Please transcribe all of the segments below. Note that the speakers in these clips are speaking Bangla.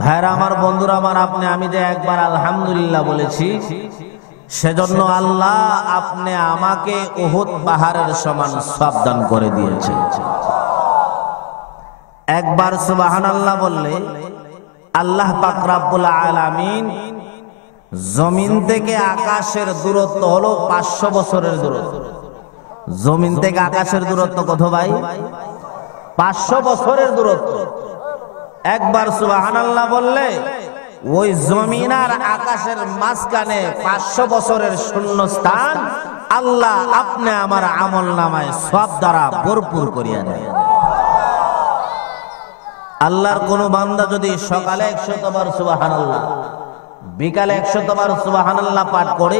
ভাইরা আমার, বন্ধুরা আমার, আপনি আমি যে একবার আলহামদুলিল্লাহ বলেছি, সেজন্য আল্লাহ আপনি আমাকে উহুদ পাহাড়ের সমান সওয়াব দান করে দিয়েছেন। একবার সুবহানাল্লাহ বললে আল্লাহ পাক রব্বুল আলামিন জমিন থেকে আকাশের দূরত্ব হলো 500 বছরের দূরত্ব। জমিন থেকে আকাশের দূরত্ব কত ভাই? 500 বছরের দূরত্ব। একবার সুবহানাল্লাহ বললে ওই জমিন আর আকাশের মাঝখানে 500 বছরের শূন্য স্থান আল্লাহ আপনি আমার আমল নামায় সওয়াব দ্বারা ভরপুর করিয়া দেন। আল্লাহর কোন বান্দা যদি সকালে 100 বার সুবহানাল্লাহ, বিকালে 100 বার সুবহানাল্লাহ পাঠ করে,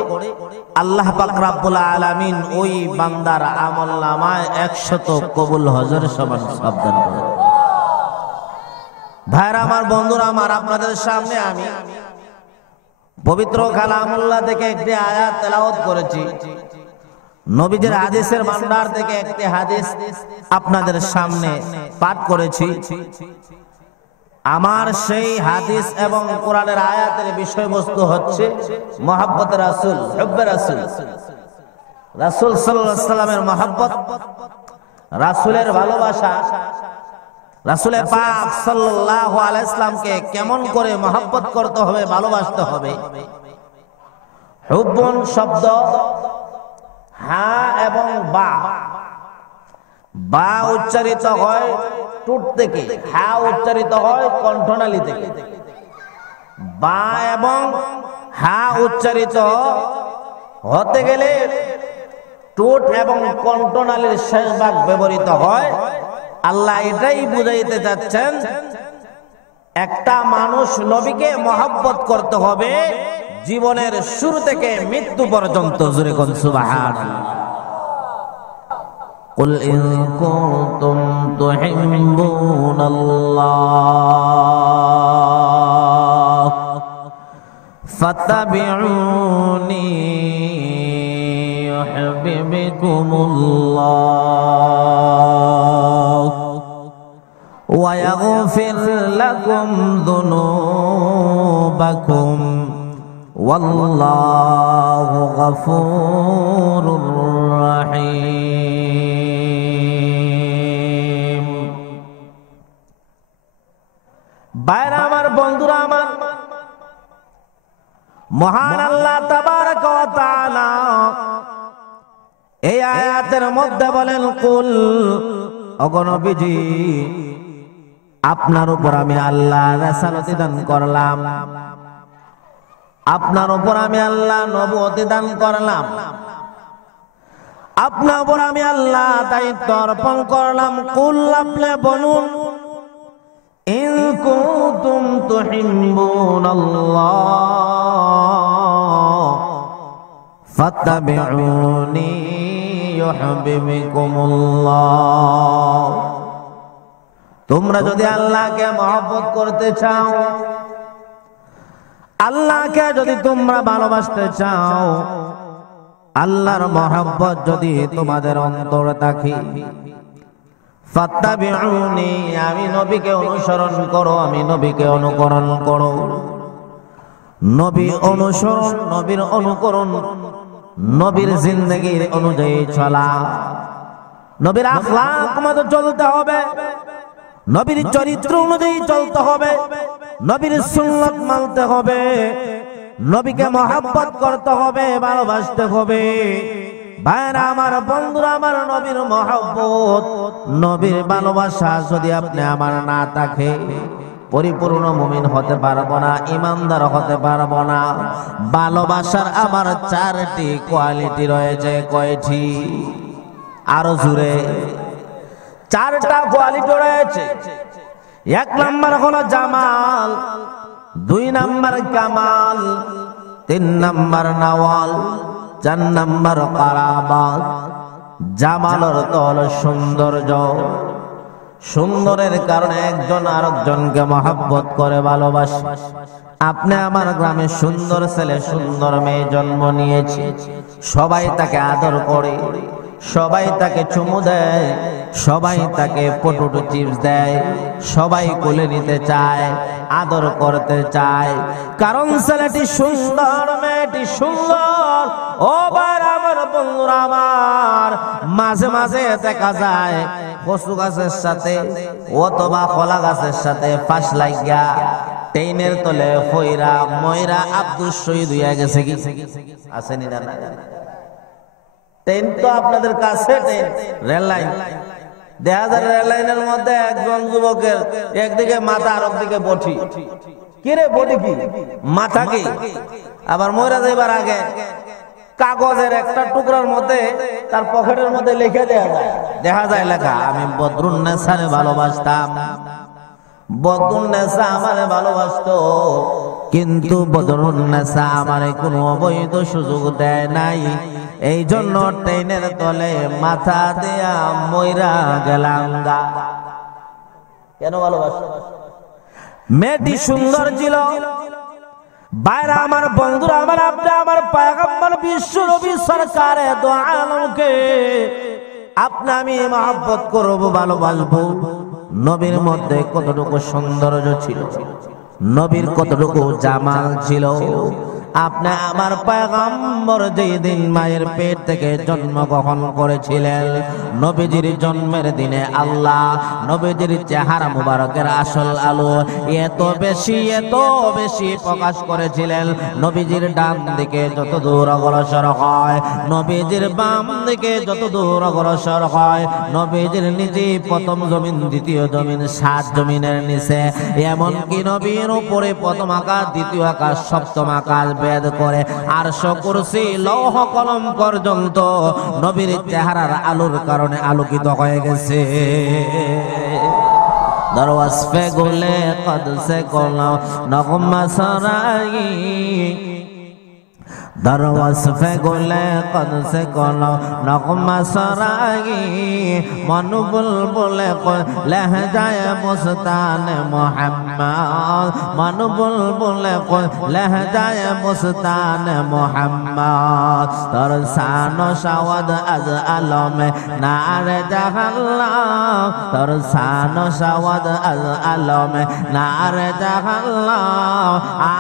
আল্লাহ পাক রব্বুল আলামিন ওই বান্দার আমল নামায় 100 কবুল হজের সমান সওয়াব দান করে। ভাইরা আমার, বন্ধুরা আমার, আপনাদের সামনে আমি পবিত্র কালামুল্লাহ থেকে একটি আয়াত তেলাওয়াত করেছি। নবীজির হাদিসের ভান্ডার থেকে একটি হাদিস আপনাদের সামনে পাঠ করেছি। আমার সেই হাদিস এবং কোরআনের আয়াতের বিষয়বস্তু হচ্ছে মহব্বতে রাসূল, হুব্বে রাসূল। রাসূল সাল্লাল্লাহু আলাইহি ওয়াসাল্লামের মহব্বত, রাসূলের ভালোবাসা। রাসূল পাক সাল্লাল্লাহু আলাইহি ওয়াসাল্লামকে কেমন করে মহব্বত করতে হবে, ভালোবাসতে হবে। হুব্বুন শব্দ হা এবং বা, বা উচ্চারিত হয় টুট থেকে, হা উচ্চারিত হয় কণ্ঠনালী থেকে। বা এবং হা উচ্চারিত হতে গেলে টুট এবং কণ্ঠনালীর শেষ ভাগ ব্যবহৃত হয়। আল্লাহ এটাই বুঝাইতে যাচ্ছেন, একটা মানুষ নবীকে মহব্বত করতে হবে জীবনের শুরু থেকে মৃত্যু পর্যন্ত। জোরে কোন সুবহানাল্লাহ। কুল ইন কুনতুম তুহিব্বুনাল্লাহ ফাত্তাবিউনি ইউহিব্বুকুমুল্লাহ ওয়া ইয়াগফির লাকুম যুনুবাকুম ওয়াল্লাহু গফুরুর রহিম। ভাইরা আমার, বন্ধুরা আমার, মহান আল্লাহ তাবারক ওয়া তাআলা এই আয়াতের মধ্যে বলেন, কুল, ওগো নবীজি, আপনার উপর আমি আল্লাহ রিসালাত দান করলাম, আপনার উপর আমি আল্লাহ নবুয়ত দান করলাম, আপনার উপর আমি আল্লাহ দায়িত্ব অর্পণ করলাম। কুল, আপনি বলুন, ইন কুনতুম তুহিব্বুনাল্লাহ ফাত্তাবিউনি ইউহিব্বুকুমুল্লাহ। তোমরা যদি আল্লাহকে মহব্বত করতে চাও, আল্লাহকে যদি তোমরা ভালোবাসতে চাও, আল্লাহর মহব্বত যদি তোমাদের অন্তরে থাকে, ফাত্তাবিউনি, আমি নবীকে অনুসরণ করো, আমি নবীকে অনুকরণ করো। নবী অনুসরণ, নবীর অনুকরণ, নবীর জিন্দেগীর অনুযায়ী চলা, নবীর আখলাক মতো চলতে হবে, নবীর চরিত্র অনুযায়ী চলতে হবে, নবীর সুন্নাত মানতে হবে, নবীকে মহব্বত করতে হবে, ভালোবাসতে হবে। ভাইরা আমার, বন্ধুরা আমার, নবীর মহব্বত, নবীর ভালোবাসা যদি আপনি আমার না থাকে, পরিপূর্ণ মুমিন হতে পারবো না, ইমানদার হতে পারবো না। ভালোবাসার আমার 4টি কোয়ালিটি রয়েছে। কয়টি? আরো জোরে। 4টা কোয়ালিটি রয়েছে। 1 নাম্বার হলো জামাল, 2 নাম্বার কামাল, 3 নাম্বার নওয়াল, 4 নাম্বার কারাবাত। জামাল অর্থ হলো সৌন্দর্য। সুন্দরের কারণে একজন আরেকজনকে মহব্বত করে, ভালোবাসে। আপনি আমার গ্রামে সুন্দর ছেলে, সুন্দর মেয়ে জন্ম নিয়েছে, সবাই তাকে আদর করে, সবাই তাকে চুমু দেয়, সবাই তাকে পটেটো চিপস দেয়, সবাই কোলে নিতে চায়, আদর করতে চায়। কারণ ছেলেটি সুন্দর, মেয়েটি সুন্দর। ও ভাই আমার, বন্ধুরা আমার, মাঝে মাঝে দেখা যায় কচু গাছের সাথে অথবা কলা গাছের সাথে ফাঁস লাগিয়া ট্রেনের তলে ফইরা ময়রা আব্দুল শহীদ হইয়া গেছে। কি আসেনি না? ট্রেন তো আপনাদের কাছে, ট্রেন রেল লাইন, দেখা যায় রেল লাইনের মধ্যে একজন যুবকের একদিকে মাথা আর একদিকে বটি। কি রে বটি? কি মাথা? কি আবার ময়রা যাইবার আগে কাগজের একটা টুকরার মধ্যে তার পকেটের মধ্যে লিখে দেখা যায় লেখা, আমি বদরুন্নেসারে ভালোবাসতাম, বদরুন্নেসা আমারে ভালোবাসতো, কিন্তু বদরুন্নেসা আমারে কোনো অবৈধ সুযোগ দেয় নাই, এই জন্য ট্রেনের তলে মাথা দেয়া মইরা গেলাম। কেন ভালোবাসতো? মেয়েটি সুন্দর ছিল। বাইরা আমার, বন্ধুরা আমার, আপনি আমার পয়গম্বর বিশ্ব নবী সরকারে দো আলমকে আপনি আমি মহব্বত করব, ভালোবাসবো। নবীর মধ্যে কতটুকু সৌন্দর্য ছিল, নবীর কতটুকু জামাল ছিল। আপনি আমার পয়গম্বর যেই দিন মায়ের পেট থেকে জন্মগ্রহণ করেছিলেন, নবীজির জন্মের দিনে আল্লাহ নবীজির চেহারা মুবারকের আসল আলো এত বেশি প্রকাশ করেছিলেন। নবীজির ডান দিকে যত দূর অগ্রসর হয়, নবীজির বাম দিকে যত দূর অগ্রসর হয়, নবীজির নিচে প্রথম জমিন, দ্বিতীয় জমিন, 7 জমিনের নিচে, এমনকি নবীর উপরে প্রথম আকাশ, দ্বিতীয় আকাশ, সপ্তম আকাশ ভেদ করে আরশ, কুরসি, লৌহ কলম পর্যন্ত নবীর চেহারার আলোর কারণে আলোকিত হয়ে গেছে। দরওয়াজ পে গোলে কদ সে গোলা নগমা সরাই, দরওয়াজ পে গোলে কদ সে গোলা নগমা সরাই, মন বুলবুলে লহজায় মুস্তান মোহাম্মদ, মন বুলবুলে লহজায় মুস্তান মোহাম্মদ, তোর শান ও শাওয়াদ আজ আলমে নারে জাহাল্লাহ, তোর শান ও শাওয়াদ আজ আলমে নারে জাহাল্লাহ,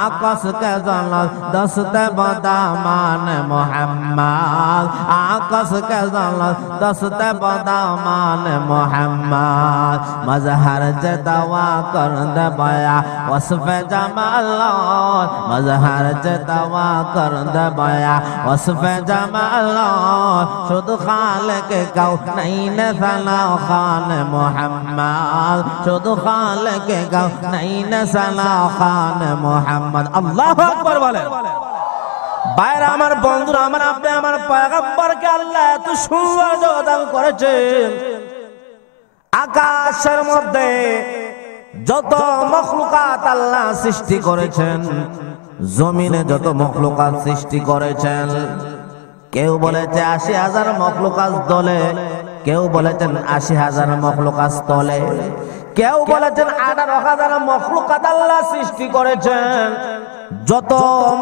আকাশ কে জলত দস্তে বদামান মোহাম্মদ, আকাশ কে জলত দস্তে বদামান মোহাম্মদ, মজহর যে দওয়া কর দে বয়া ওসফে জামাল, মজহর যে দওয়া কর দে বয়া ওসফে জামাল, শুধু খালিক কাউনাইন সানা খান মোহাম্মদ, শুধু খালিক কাউনাইন সানা খান মোহাম্মদ। আল্লাহু আকবার বলেন। বাইরে আমার, বন্ধুরা আমার, আপনি আমার পয়গম্বরকে আল্লাহ এত সৌন্দর্য দান করেছেন। আকাশের মধ্যে যত মখলুকাত আল্লাহ সৃষ্টি করেছেন, জমিনে যত মখলুকাত সৃষ্টি করেছেন, কেউ বলেছে 80,000 মখলুকাত দলে, কেউ বলেছেন 80,000 মখলুকাত তলে, কেউ বলেছেন 18,000 মখলুকাত আল্লাহ সৃষ্টি করেছেন। যত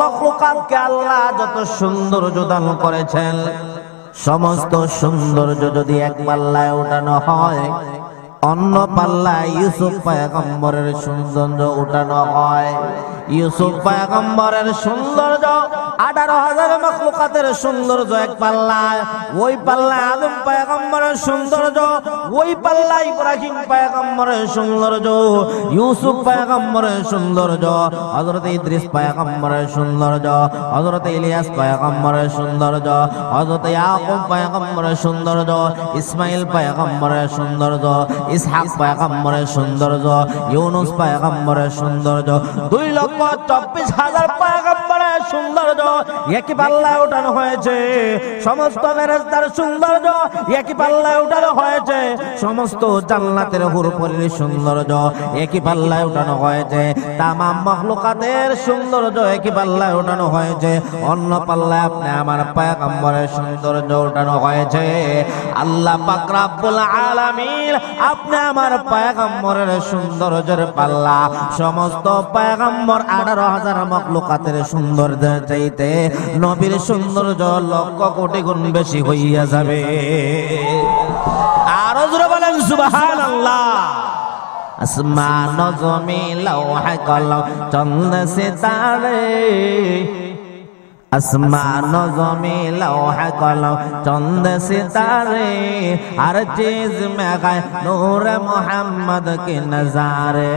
মখলুকাতকে আল্লাহ যত সৌন্দর্য দান করেছেন, সমস্ত সৌন্দর্য যদি এক পাল্লায় উঠানো হয়, অন্য পাল্লায় ইউসুফ পয়গম্বরের সৌন্দর্য উঠানো হয়। ইউসুফ পয়গম্বরের সৌন্দর্য 18,000 মখলুকাতের সৌন্দর্য এক পাল্লায়, ওই পাল্লায় আদম পয়গম্বরের সৌন্দর্য, ওই পাল্লায় ইব্রাহিম পয়গম্বরের সৌন্দর্য, ইউসুফ পয়গম্বরের সৌন্দর্য, হযরত ইদ্রিস পয়গম্বরের সৌন্দর্য, হযরত ইলিয়াস পয়গম্বরের সৌন্দর্য, হযরত ইয়াকুব পয়গম্বরের সৌন্দর্য, ইসমাইল পয়গম্বরের সৌন্দর্য, ইসহাক পয়গম্বরের সৌন্দর্য, ইউনুস পয়গম্বরের সৌন্দর্য, 2,24,000 পয়গম্বরের সৌন্দর্য একই পাল্লায় উঠানো হয়েছে। সমস্ত ফেরেশতার সৌন্দর্য একই পাল্লায় উঠানো হয়েছে। সমস্ত জান্নাতের হুরপরির সৌন্দর্য একই পাল্লায় উঠানো হয়েছে। তামাম মখলুকাতের সৌন্দর্য একই পাল্লায় উঠানো হয়েছে। অন্য পাল্লায় আপনি আমার পয়গম্বরের সৌন্দর্য উঠানো হয়েছে। আল্লাহ পাক রব্বুল আলামিন আপনি আমার পয়গম্বরের সৌন্দর্যের পাল্লা সমস্ত পয়গম্বর 18,000 মখলুকাতের সৌন্দর্যের চাইতে চাইতে নবীর সৌন্দর্য লক্ষ কোটি গুণ বেশি হইয়া যাবে। আরো জোরে বলেন সুবহানাল্লাহ। আসমান জমিন লৌহ কলম চন্দ্র সিতারে, আসমান জমিন লৌহ কলম চন্দ্র सितारे, हर चीज में है नूर मोहम्मद के नजारे,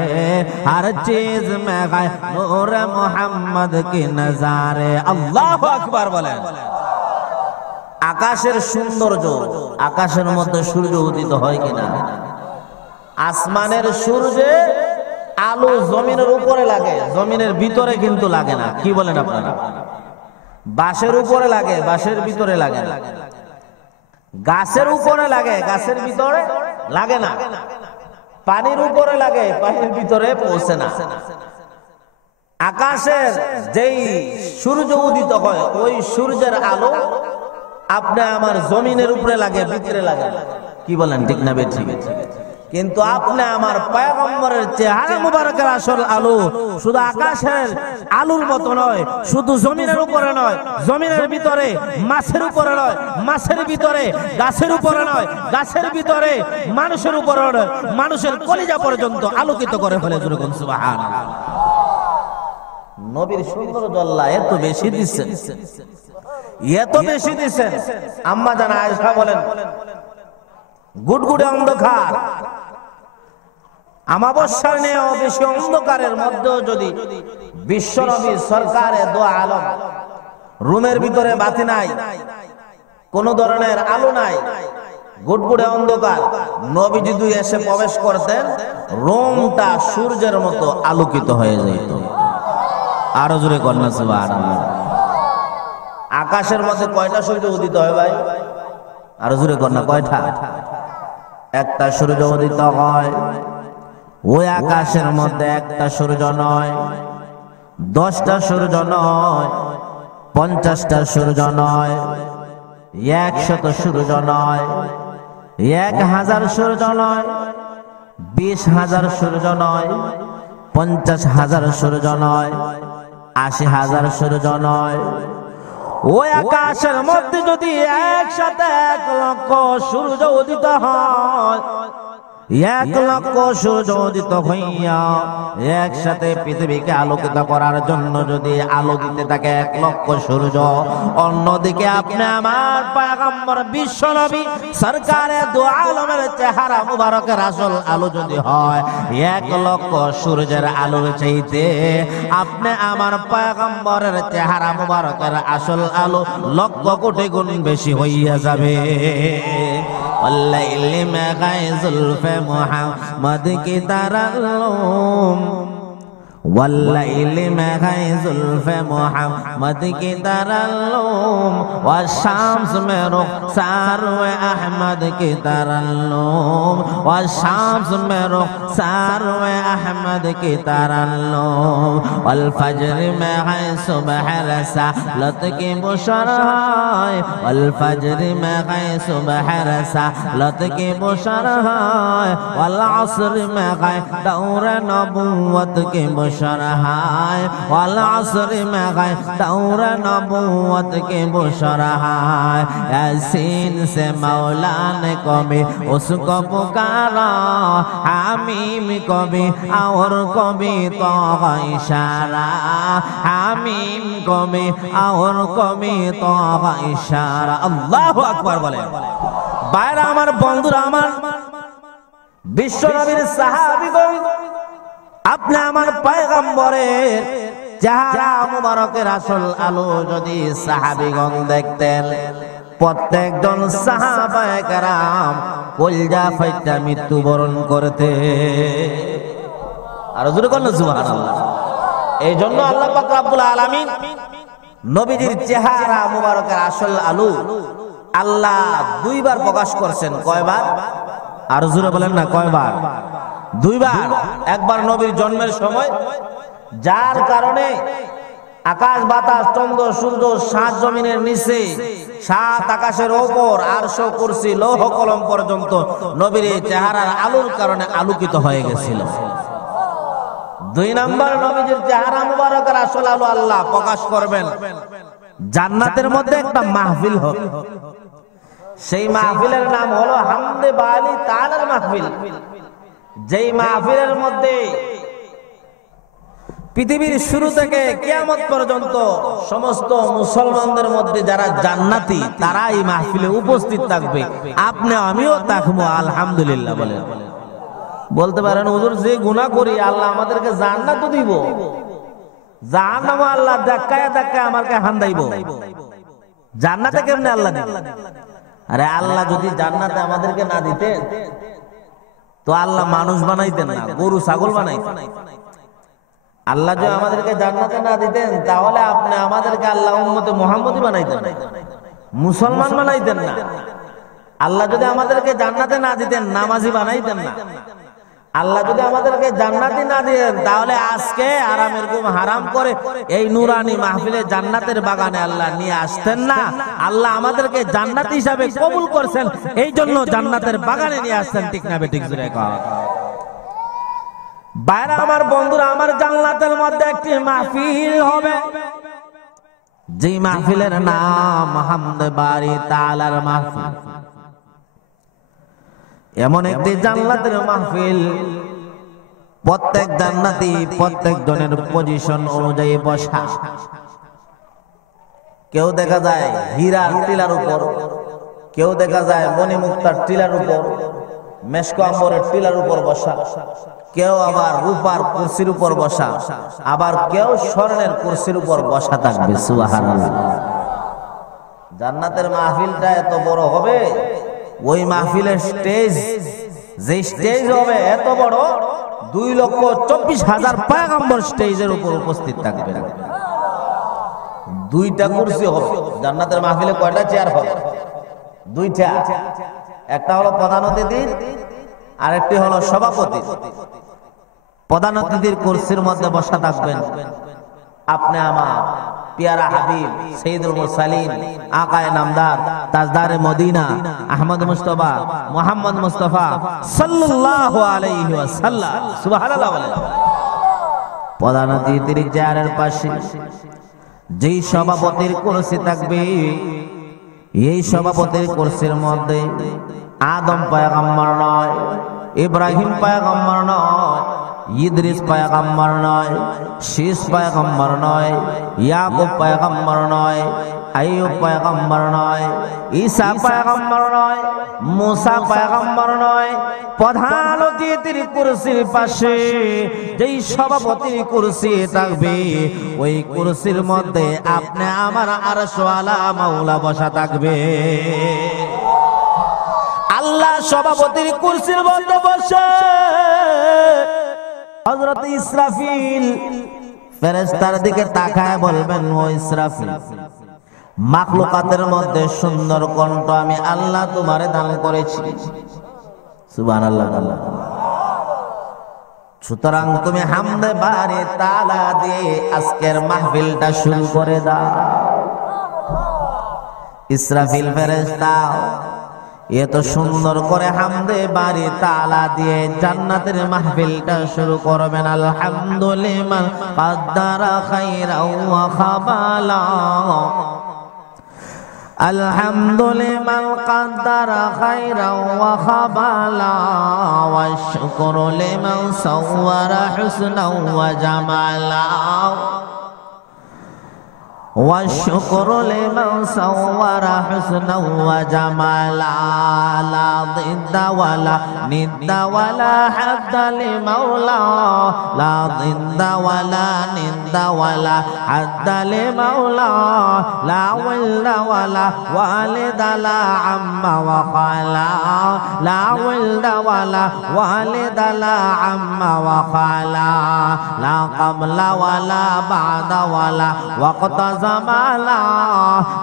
हर चीज में है नूर मोहम्मद के नजारे। আল্লাহু আকবার বলেন। আকাশের সৌন্দর্য, আকাশের মধ্যে সূর্য উদিত হয় কিনা? আসমানের সূর্যে আলো জমিনের উপরে লাগে, জমিনের ভিতরে কিন্তু লাগে না। কি বলেন আপনারা? বাঁশের উপরে লাগে, বাঁশের ভিতরে লাগে না। গাছের উপরে লাগে, গাছের ভিতরে লাগে না। পানির উপরে লাগে, পানির ভিতরে পৌঁছে না। আকাশের যেই সূর্য উদিত হয় ওই সূর্যের আলো আপনি আমার জমিনের উপরে লাগে, ভিতরে লাগে না। কি বলেন ঠিক না বেঠিক? কিন্তু আপনি আমার পয়গম্বরের চেহারা মুবারকের আসল আলো শুধু আকাশের আলোর মতো নয়, শুধু জমিনের উপরে নয়, জমিনের ভিতরে, মাছের উপরে নয়, মাছের ভিতরে, গাছের উপরে নয়, গাছের ভিতরে, মানুষের উপরে নয়, মানুষের কলিজা পর্যন্ত আলোকিত করে ফেলে। জোরে বলুন সুবহানাল্লাহ। নবীর সৌন্দর্য আল্লাহ এত বেশি দিচ্ছেন, এত বেশি দিচ্ছেন। আম্মা জান আয়েশা বলেন, গুডগুডে অন্ধকার, আমাবস্যার নেও বেশি অন্ধকারের মধ্যেও যদি বিশ্বনবী সরকারে দো আলম রুমের ভিতরে বাতি নাই, কোন ধরনের আলো নাই, গুডগুডে অন্ধকার, নবী যদি এসে প্রবেশ করতেন রুমটা সূর্যের মতো আলোকিত হয়ে যেত। আরো জোরে কন্যা সুবহানাল্লাহ। আকাশের মধ্যে কয়টা সূর্য উদিত হয় ভাই? আরো জোরে কন্যা, কয়টা? একটা সূর্য উদিত হয়। ওই আকাশের মধ্যে একটা সূর্য নয়, 10টা সূর্য নয়, 50টা সূর্য নয়, 100 সূর্য নয়, 1000 সূর্য নয়, 20,000 সূর্য নয়, 50,000 সূর্য নয়, 80,000 সূর্য নয়। ওই আকাশের মধ্যে যদি একসাথে 1 লক্ষ সূর্য উদিত হয়, 1 লক্ষ সূর্য উদিত হইয়া একসাথে পৃথিবীকে আলোকিত করার জন্য যদি আলো দিতে থাকে 1 লক্ষ সূর্য, অন্যদিকে আপনি আমার পয়গম্বর বিশ্ব নবী সরকারে দো আলমের চেহারা মুবারকের আসল আলো যদি হয় 1 লক্ষ সূর্যের আলোর চাইতে আপনি আমার পয়গম্বরের চেহারা মুবারকের আসল আলো লক্ষ কোটি গুণ বেশি হইয়া যাবে। والليل में गए जुल्फ़े मोहम्मद की तरल्लुम, والليل में गए जुल्फ़े मोहम्मद की तरल्लुम, والشمس में रुखसार हुए अहमद की तरल्लुम, والشمस में रुखसार हुए अहमद की तरल्लुम, والفجر में गए सुबह रसालत की बुशराए, والفجر में गए सुबह रसालत की बुशराए, والعصر में गए दौर नबुव्वत की बुशराए, والعصر में गए दौर नबुव्वत की बुशराए। यासीन से मौला ने कभी उसको पुकारा, हामीम कभी और कभी तो इशारा, हामीम कभी और कभी तो इशारा। আল্লাহু আকবার বলে। বাইরে আমার বন্ধুরা, আমার বিশ্ব নবীর সাহাবীগণ, আপনি আমার পয়গম্বরের চেহারা মুবারকের আসল আলো যদি সাহাবীগণ দেখতেন, প্রত্যেকজন সাহাবায়ে কেরাম কলজা ফাইটা মৃত্যুবরণ করতে। আর জোরে বলুন সুবহানাল্লাহ। এই জন্য আল্লাহ পাক রব্বুল আলামিন নবীজির চেহারা মুবারকের আসল আলো আল্লাহ 2 বার প্রকাশ করছেন। কয়বার? আর জোরে বলেন না, কয়বার? 2 বার। একবার নবীর জন্মের সময়, যার কারণে আকাশ বাতাস চন্দ্র সূর্য 7 জমিনের নিচে 7 আকাশের ওপর আরশ কুরসি লৌহ কলম পর্যন্ত নবীর এই চেহারার আলোর কারণে আলোকিত হয়ে গেছিল। 2 নাম্বার, নবীজির চেহারা মুবারকের আসল আলো আল্লাহ প্রকাশ করবেন জান্নাতের মধ্যে একটা মাহফিল হবে, সেই মাহফিলের নাম হলো হামদে বারি তাআলার মাহফিল। যেই মাহফিলের মধ্যে পৃথিবীর শুরু থেকে কিয়ামত পর্যন্ত সমস্ত মুসলমানদের মধ্যে যারা জান্নাতি তারা এই মাহফিলে উপস্থিত থাকবে, আপনি আমিও থাকবো। আলহামদুলিল্লাহ বলেন। বলতে পারেন হুজুর যে গুনাহ করি আল্লাহ আমাদেরকে জান্নাত দিব, জাহান্নাম আল্লাহ ধাক্কায় ধাক্কায় আমাকে হান্দাইব, জান্নাতে কেমনে আল্লাহ দিবেন? আরে আল্লাহ যদি জান্নাতে আমাদেরকে না দিতেন তো আল্লাহ মানুষ বানাইতেন না, গরু ছাগল বানাইতেন। আল্লাহ যদি আমাদেরকে জান্নাতে না দিতেন তাহলে আপনি আমাদেরকে আল্লাহ উম্মতে মুহাম্মদী বানাইতেন, মুসলমান বানাইতেন না। আল্লাহ যদি আমাদেরকে জান্নাতে না দিতেন নামাজি বানাইতেন না। আল্লাহ যদি আমাদেরকে জান্নাতি না দিতেন তাহলে আজকে আরামের ঘুম হারাম করে এই নুরানি মাহফিলে জান্নাতের বাগানে আল্লাহ নিয়ে আসতেন না। আল্লাহ আমাদেরকে জান্নাতি হিসাবে কবুল করছেন, এই জন্য জান্নাতের বাগানে নিয়ে আসছেন। ঠিক না বেঠিক জুড়ে কও। বাইরে আমার বন্ধুরা, আমার জান্নাতের মধ্যে একটি মাহফিল হবে, যে মাহফিলের নাম হামদে বারি তাআলার মাহফিল। এমন একটি জান্নাতের মাহফিল, প্রত্যেক জান্নাতি প্রত্যেক জনের পজিশন অনুযায়ী বসা। কেউ দেখা যায় হীরার টিলার উপর, কেউ দেখা যায় মণিমুক্তার টিলার উপর, মেশক আম্বরের টিলার উপর বসা, কেউ আবার রূপার কুরসির উপর বসা, আবার কেউ স্বর্ণের কুরসির উপর বসা থাকবে। সুবহানাল্লাহ। জান্নাতের মাহফিলটা এত বড় হবে, ওই মাহফিলের স্টেজ, যে স্টেজ হবে এত বড়, 2,24,000 পয়গম্বর স্টেজের উপর উপস্থিত থাকবে। 2টা কুরসি হবে জান্নাতের মাহফিলে। কয়টা চেয়ার হবে? 2টা। একটা হলো প্রধান অতিথি, আরেকটি হলো সভাপতি। প্রধান অতিথির কুরসির মধ্যে বসা থাকবেন আপনি আমার প্যারা হাবিব সাইয়্যিদুল মুরসালিন আকায়ে নামদার তাজদারে মদিনা আহমদ মুস্তাফা মুহাম্মদ মুস্তাফা সাল্লাল্লাহু আলাইহি ওয়াসাল্লাম। সুবহানাল্লাহ বলেন। প্রধান অতিথির চেয়ারের পাশে যেই সভাপতির কুরসি থাকবে, এই সভাপতির কুরসির মধ্যে আদম পয়গম্বর নয়, ইব্রাহিম পয়গম্বর নয়, ইদ্রিস পয়গম্বর নয়, শীস পয়গম্বর নয়, ইয়াকুব পয়গম্বর নয়, আইয়ুব পয়গম্বর নয়, ঈসা পয়গম্বর নয়, মুসা পয়গম্বর নয়। প্রধান অতিথির কুরসির পাশে যেই সভাপতির কুরসি থাকবে, ওই কুরসির মধ্যে আপনি আমার আরশওয়ালা মাওলা বসা থাকবে। আল্লাহ সভাপতির কুরসির মধ্যে বসে হযরত ইসরাফিল ফেরেশতার দিকে তাকায় বলবেন, ও ইসরাফিল, মাখলুকাতের মধ্যে সুন্দর কণ্ঠ আমি আল্লাহ তোমারে দান করেছি। সুবহানাল্লাহ। সুতরাং তুমি হামদে বারি তাআলা দিয়ে আজকের মাহফিলটা শুরু করে দাও। ইসরাফিল ফেরেশতা এত সুন্দর করে হামদে বারি তাআলা দিয়ে জান্নাতের মাহফিলটা শুরু করবেন। আলহামদুলিল্লাহ কাদ্দারা খাইরাও ওয়া খাবালা, আলহামদুলিল্লাহ কাদ্দারা খাইরাও ওয়া খাবালা, ওয়া শুকরু লিমান সাওয়ারা হুসনাও ওয়া জামালা, والشكر لمن صور حسنا وجمالا، لا ضد ولا ند ولا حد لمولى، لا ضد ولا ند ولا حد لمولى، لا ولد ولا والد لا عم وخالا، لا ولد ولا والد لا عم وخالا، لا قبل ولا بعد ولا وقت زمالا،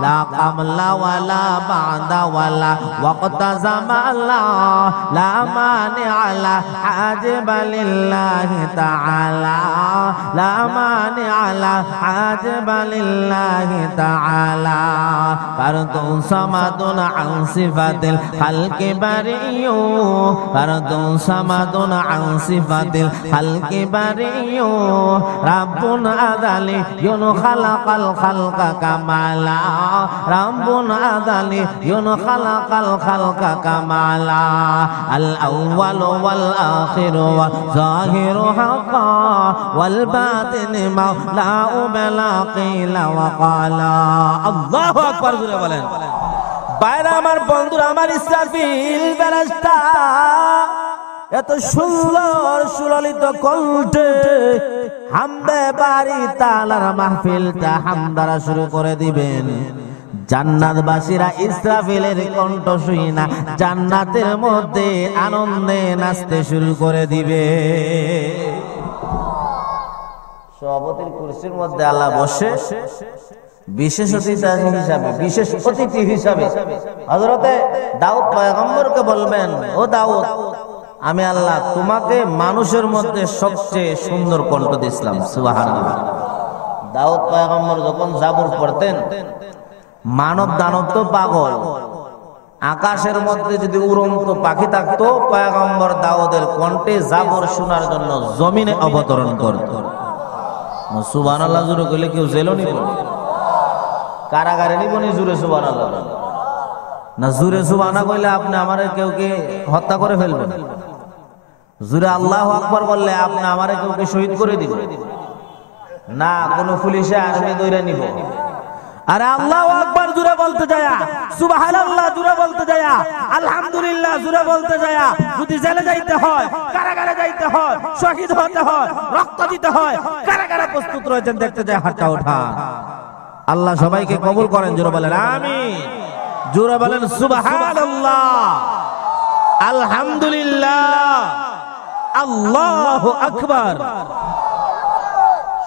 لا قبل ولا بعد ولا وقت زمالا، لا مانع لا حاجب لله تعالى، لا مانع لا حاجب لله تعالى، فرد صمد عن صفة الخلق بريء، فرد صمد عن صفة الخلق بريء، رب أزلي خلق الخلق খালকা কামালা রাব্বুল আযালিয়ুন খালাকাল খালকা কামালা আল আউয়ালু ওয়াল আখিরু ওয়াল যাহিরু হাক্কা ওয়াল বাতিনু মাওলাউ বিলা কিলা ওয়া ক্বালা। আল্লাহু আকবার জোরে বলেন। বাইরে আমার বন্ধুরা, আমার ইসরাফিল ফেরেশতা এত সুন্দর সুললিত কণ্ঠে হামদে বাড়ি তাআলার মাহফিলটা হামদারা শুরু করে দিবেন। জান্নাতবাসীরা ইসরাফিলের কণ্ঠ শুনে না জান্নাতের মধ্যে আনন্দে নাচতে শুরু করে দিবে। সভাপতির কুরসির মধ্যে আল্লাহ বসে বিশেষ অতিথি হিসাবে হযরতে দাউদ পয়গম্বরকে বলবেন, ও দাউদ, আমি আল্লাহ তোমাকে মানুষের মধ্যে সবচেয়ে সুন্দর কণ্ঠ দিয়েছিলাম। সুবহানাল্লাহ। দাউদ পয়গম্বর যখন জাবুর পড়তেন, মানব দানব তো পাগল, আকাশের মধ্যে যদি উড়ন্ত পাখি থাকতো পয়গম্বর দাউদের কণ্ঠে জাবুর শোনার জন্য জমিনে অবতরণ করত। সুবহানাল্লাহ জুড়ে কইলে কেউ জেলও নিব, কারাগারে নিব নি জুড়ে সুবহানাল্লাহ না? জুড়ে সুবহানা কইলে আপনি আমারে কেউ কে হত্যা করে ফেলবেন, জুড়ে আল্লাহু আকবার বললে আপনি আমারে কেউ কে শহীদ করে দিবেন না, কোন পুলিশে আর্মি ধরে নিব। আরে আল্লাহু আকবার জুড়ে বলতে যায়া, সুবহানাল্লাহ জুড়ে বলতে যায়া, আলহামদুলিল্লাহ জুড়ে বলতে যায়া যদি জেলে যাইতে হয়, কারাগারে যাইতে হয়, শহীদ হতে হয়, রক্ত দিতে হয়, কারাগারে প্রস্তুত রয়েছেন দেখতে যায় হাতটা ওঠা। আল্লাহ সবাইকে কবুল করেন, জোরে বলেন আমিন, জোরে বলেন সুবহানাল্লাহ, আলহামদুলিল্লাহ, আল্লাহু আকবার।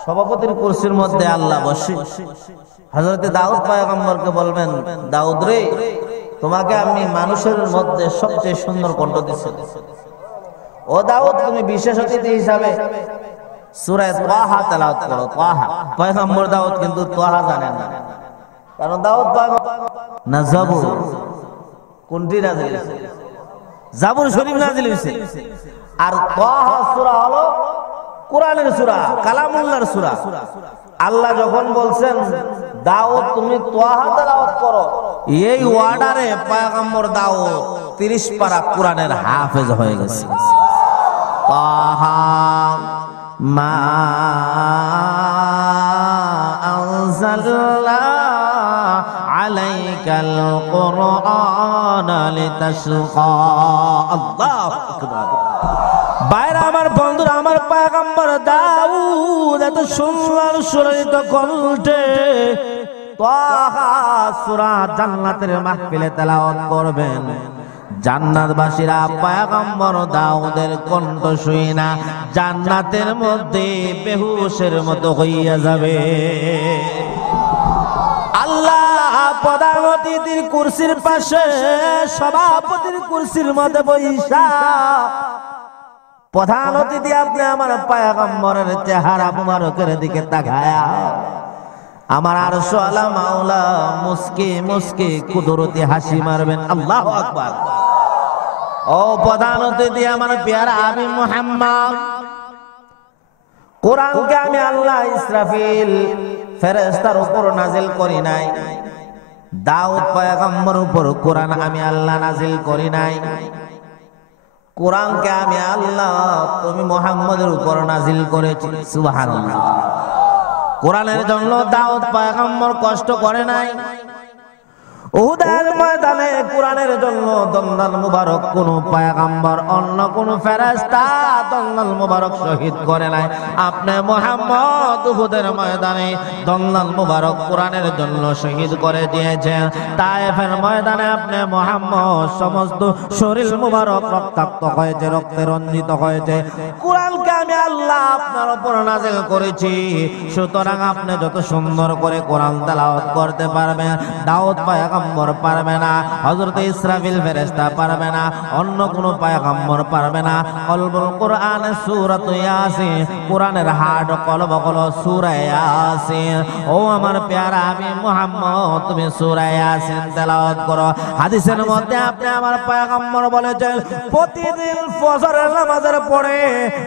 সভাপতির কুরসির মধ্যে আল্লাহ বসে হযরতে দাউদ পয়গম্বরকে বলবেন, দাউদ রে, তোমাকে আমি মানুষের মধ্যে সবচেয়ে সুন্দর কণ্ঠ দিয়েছি। ও দাউদ, তুমি বিশেষ অতিথি হিসাবে সূরা তাহা তেলাওয়াত করো। তাহা পয়গম্বর দাউদ কিন্তু তাহা জানেন না, কারণ দাউদ না জাবুর কোনটি নাযিল হয়েছে? জাবুর শরীফ নাযিল হয়েছে। আর তাহা সূরা হলো কোরআনের সূরা, কালামুল্লাহর সূরা। আল্লাহ যখন বলছেন দাউদ তুমি তাহা তেলাওয়াত করো, এই অর্ডারে পয়গম্বর দাউদ 30 পারা কোরআনের হাফেজ হয়ে গেছে। তাহা মা আনজালনা আলাইকাল কুরআনা লিতাশকা। আল্লাহু আকবার। বাইরে আমার বন্ধুরা, আমার পয়গম্বর দাউদ এত সুন্দর সুললিত কণ্ঠে তাহা সূরা জান্নাতের মাহফিলে তেলাওয়াত করবেন। জান্নাতবাসীরা পয়গম্বর দাউদের কণ্ঠ শুনে না জান্নাতের মধ্যে বেহুশের মতো হইয়া যাবে। আল্লাহ প্রধান অতিথির কুরসির পাশে সভাপতির কুরসির মধ্যে বইসা, প্রধান অতিথি আপনি আমার পয়গম্বরের চেহারা মুবারকের দিকে তাকায়া আমার আরশ আলা মাওলা মুস্কি মুস্কি কুদরতি হাসি মারবেন। আল্লাহু আকবার। ও প্রধান অতিথি আমার প্যারা হাবিব মুহাম্মদ, কোরআনকে আমি আল্লাহ ইসরাফিল ফেরেশতার উপর নাজিল করি নাই, দাউদ পয়গম্বর উপর কোরআন আমি আল্লাহ নাজিল করি নাই। কোরআনকে আমি আল্লাহ তুমি মুহাম্মদের উপর নাজিল করেছি। সুবহানাল্লাহ। কোরআনের জন্য দাউদ পয়গম্বর কষ্ট করে নাই। উহুদের ময়দানে কোরআনের জন্য দন্দাল মুবারক কোন পয়গম্বর অন্য কোন ফেরেশতা দন্দাল মুবারক শহীদ করে নাই। আপনি মুহাম্মদ উহুদের ময়দানে দন্দাল মুবারক কোরআনের জন্য শহীদ করে দিয়েছেন। তায়েফের ময়দানে আপনি মুহাম্মদ সমস্ত শরীর মুবারক রক্তাক্ত হয়েছে, রক্তে রঞ্জিত হয়েছে। কোরআনকে আমি আল্লাহ আপনার উপর নাজিল করেছি, সুতরাং আপনি যত সুন্দর করে কোরআন তেলাওয়াত করতে পারবেন দাউদ পয়গম্বর পারবে না, হযরত ইসরাফিল ফেরেশতা পারবে না, অন্য কোন পয়গম্বর পারবে না। কলবুল কোরআন সূরাত ইয়াসিন, কোরআনের হাড় কলব হলো সূরা ইয়াসিন। ও আমার প্যারা হাবিব মুহাম্মদ, তুমি সূরা ইয়াসিন তেলাওয়াত করো। হাদিসের মধ্যে আপনি আমার পয়গম্বর বলেছেন প্রতিদিন ফজরের নামাজের পরে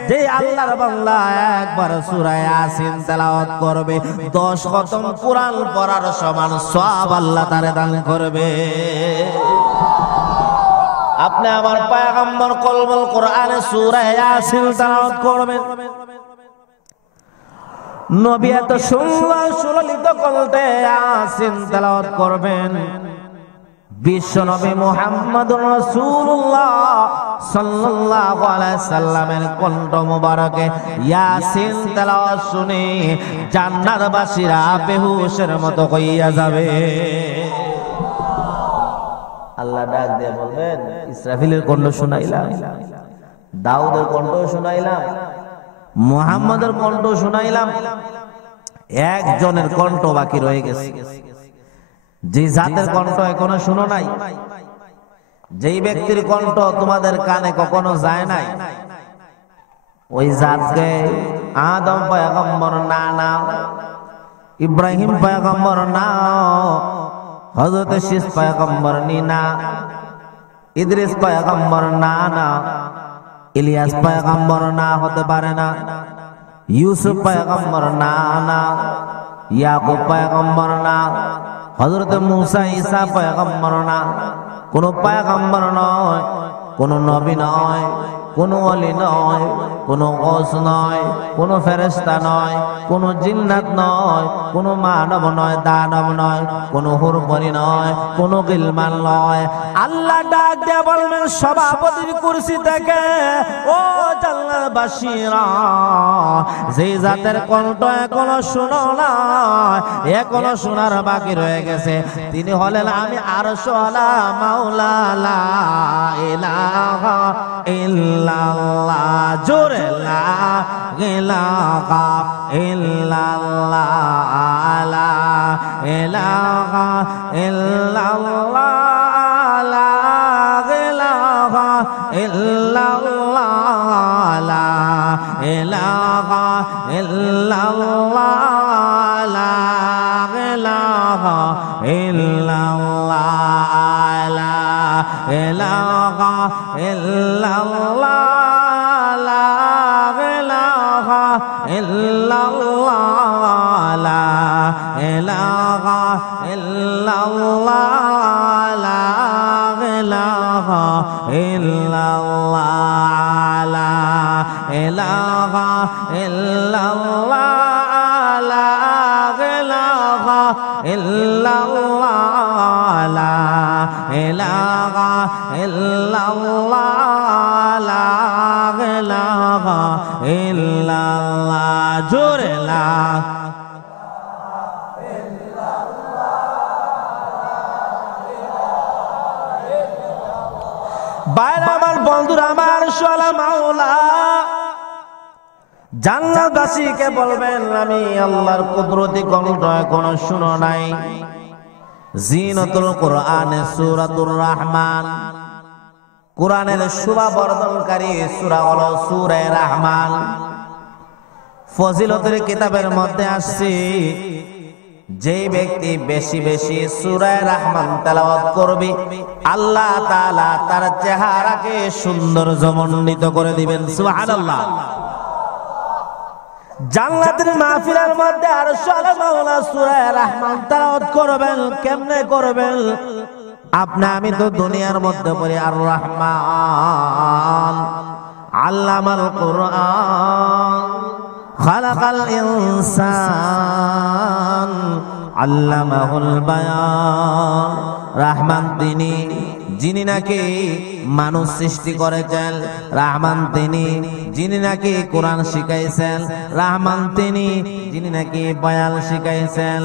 যে আল্লাহর বান্দা একবার সূরা ইয়াসিন তেলাওয়াত করবে 10 খতম কোরআন পড়ার সমান সওয়াব আল্লাহ তারে দান করবে। আপনি আমার পয়গম্বর কলবুল কোরআনে সূরা ইয়াসিন তেলাওয়াত করবেন, নবী এত সুন্দর সুললিত কণ্ঠে ইয়াসিন তেলাওয়াত করবেন। বিশ্ব নবী মুহাম্মদুর রাসূলুল্লাহ সাল্লাল্লাহু আলাইহি সাল্লামের কণ্ঠ মোবারকে ইয়াসিন তেলাওয়াত শুনে জান্নাতবাসীরা বেহুশের মতো হইয়া যাবে। আল্লাহ ডাক দিয়ে বলবেন, ইসরাফিলের কণ্ঠ শুনাইলাম, দাউদের কণ্ঠ শুনাইলাম, মুহাম্মদের কণ্ঠ শুনাইলাম, একজনের কণ্ঠ বাকি রয়ে গেছে। যে জাতের কণ্ঠ এখনো শুনো নাই, যেই ব্যক্তির কণ্ঠ তোমাদের কানে কখনো যায় নাই, ওই জাতকে আদম পয়গম্বর না নাও, ইব্রাহিম পয়গম্বর নাও, হযরত শীস পয়গম্বর নি না, ইদ্রিস পয়গম্বর না নাও, ইলিয়াস পয়গম্বর না হতে পারে না, ইউসুফ পয়গম্বর না না, ইয়াকুব পয়গম্বর না, হযরত মুসা ঈসা পয়গম্বর না, কোন পয়গম্বর নয়, কোন নবী নয়, কোন ওলি নয়, কোন গৌস নয়, কোন ফেরেশতা নয়, কোন জিন্নাত নয়, কোন মানব নয়, দানব নয়, কোন হুরপরি নয়, কোন গিলমান নয়। আল্লাহ ডাক দিয়ে বলবেন সভাপতির কুরসি থেকে, ও জান্নাতবাসীরা, যে জাতের কণ্ঠ এখনো শুনো না, এখনো শোনার বাকি রয়ে গেছে, তিনি হলেন আমি আরশওয়ালা মাওলা লা ইলাহা ইল্লাল্লাহ। জোরে লা ইলাহা ইল্লাল্লাহ, লা ইলাহা ইল্লাল্লাহ, লা ইলাহা ইল্লাল্লাহ, লা ইলাহা ইল্লাল্লাহ, লা ইলাহা ইল্লাল্লাহ, লা ইলাহা ইল্লাল্লাহ, লা ইলাহা ইল্লাল্লাহ, লা ইলাহা ইল্লাল্লাহ, লা ইলাহা ইল্লাল্লাহ, লা ইলাহা ইল্লাল্লাহ, লা ইলাহা ইল্লাল্লাহ, লা ইলাহা ইল্লাল্লাহ, লা ইলাহা ইল্লাল্লাহ। জোরে লা বাইরে আমার বন্ধুরা আমার শালা মাওলা জান্নাতবাসীকে বলবেন, আমি আল্লাহর কুদরতি কণ্ঠ এখনো শুনো নাই। জিনাতুল কোরআনে সূরাতুর রহমান, কোরআনের শোভা বর্ধনকারী সূরা হলো সূরা রহমান। ফজিলতের কিতাবের মধ্যে আসছে, যেই ব্যক্তি বেশি বেশি সূরা রহমান তেলাওয়াত করবে, আল্লাহ তাআলা তার চেহারাকে সৌন্দর্যমণ্ডিত করে দিবেন। সুবহানাল্লাহ। জান্নাতের মাহফিলের মধ্যে আরশওয়ালা মাওলা সূরা রহমান তেলাওয়াত করবেন। কেমনে করবেন? আপনি আমি তো দুনিয়ার মধ্যে পড়ি আর রহমান আল্লামাল কুরআন খালাকাল ইনসান আল্লামাহুল বায়ান। রহমান তিনি, যিনি নাকি মানুষ সৃষ্টি করেছেন। রহমান তিনি, যিনি নাকি কোরআন শিখাইছেন। রহমান তিনি, যিনি নাকি বয়ান শিখাইছেন।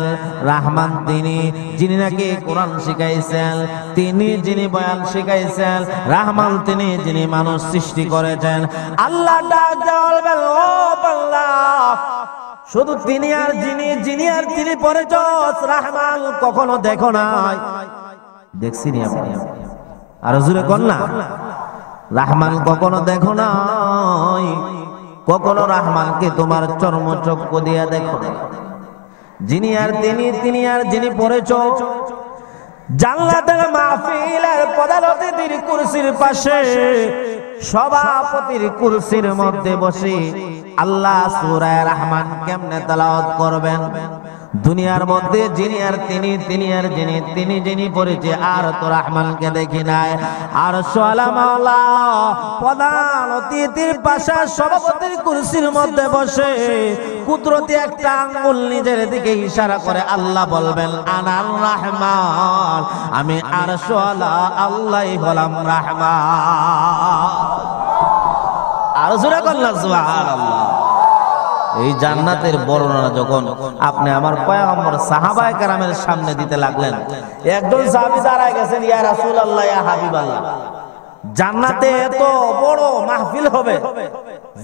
রহমান তিনি, যিনি নাকি কোরআন শিখাইছেন। তিনি যিনি বয়ান শিখাইছেন। রহমান তিনি, যিনি মানুষ সৃষ্টি করেছেন। আল্লাহ ডাক বলবেন, ও বান্দা, শুধু তিনি আর যিনি, যিনি আর তিনি পরিচয় রহমান কখনো দেখো নাই। দেখছি নি আপনি? আর জোরে কোন না, রহমান কখনো দেখো নাই। কখনো রহমানকে তোমার চর্মচক্ষু দিয়া দেখো না। যিনি আর তিনি, তিনি আর যিনি পরিচয় জান্নাতের মাহফিলের পদালতির কুরসির পাশে সভাপতির কুরসির মধ্যে বসে আল্লাহ সূরা রহমান কেমনে তেলাওয়াত করবেন। দুনিয়ার মধ্যে যিনি আর তিনি, তিনি আর যিনি, তিনি যিনি পড়েছে আর তো রহমানকে দেখি নাই। আর সোয়ালা মাওলা প্রধান অতিথির পাশে সভাপতির কুরসির মধ্যে বসে কুদরতি একটা আঙ্গুল নিজের দিকে ইশারা করে আল্লাহ বলবেন আনার রহমান, আমি আর সোয়ালা আল্লাহই হলাম রহমান। আর জোরে বললাম সুবহানাল্লাহ। এই জান্নাতের বর্ণনা যখন আপনি আমার পয়গম্বর সাহাবায়ে কেরামের সামনে দিতে লাগলেন, একজন সাহাবী দাঁড়ায় গেছেন, ইয়া রাসূলুল্লাহ, ইয়া হাবিবাল্লাহ, জান্নাতে এত বড় মাহফিল হবে,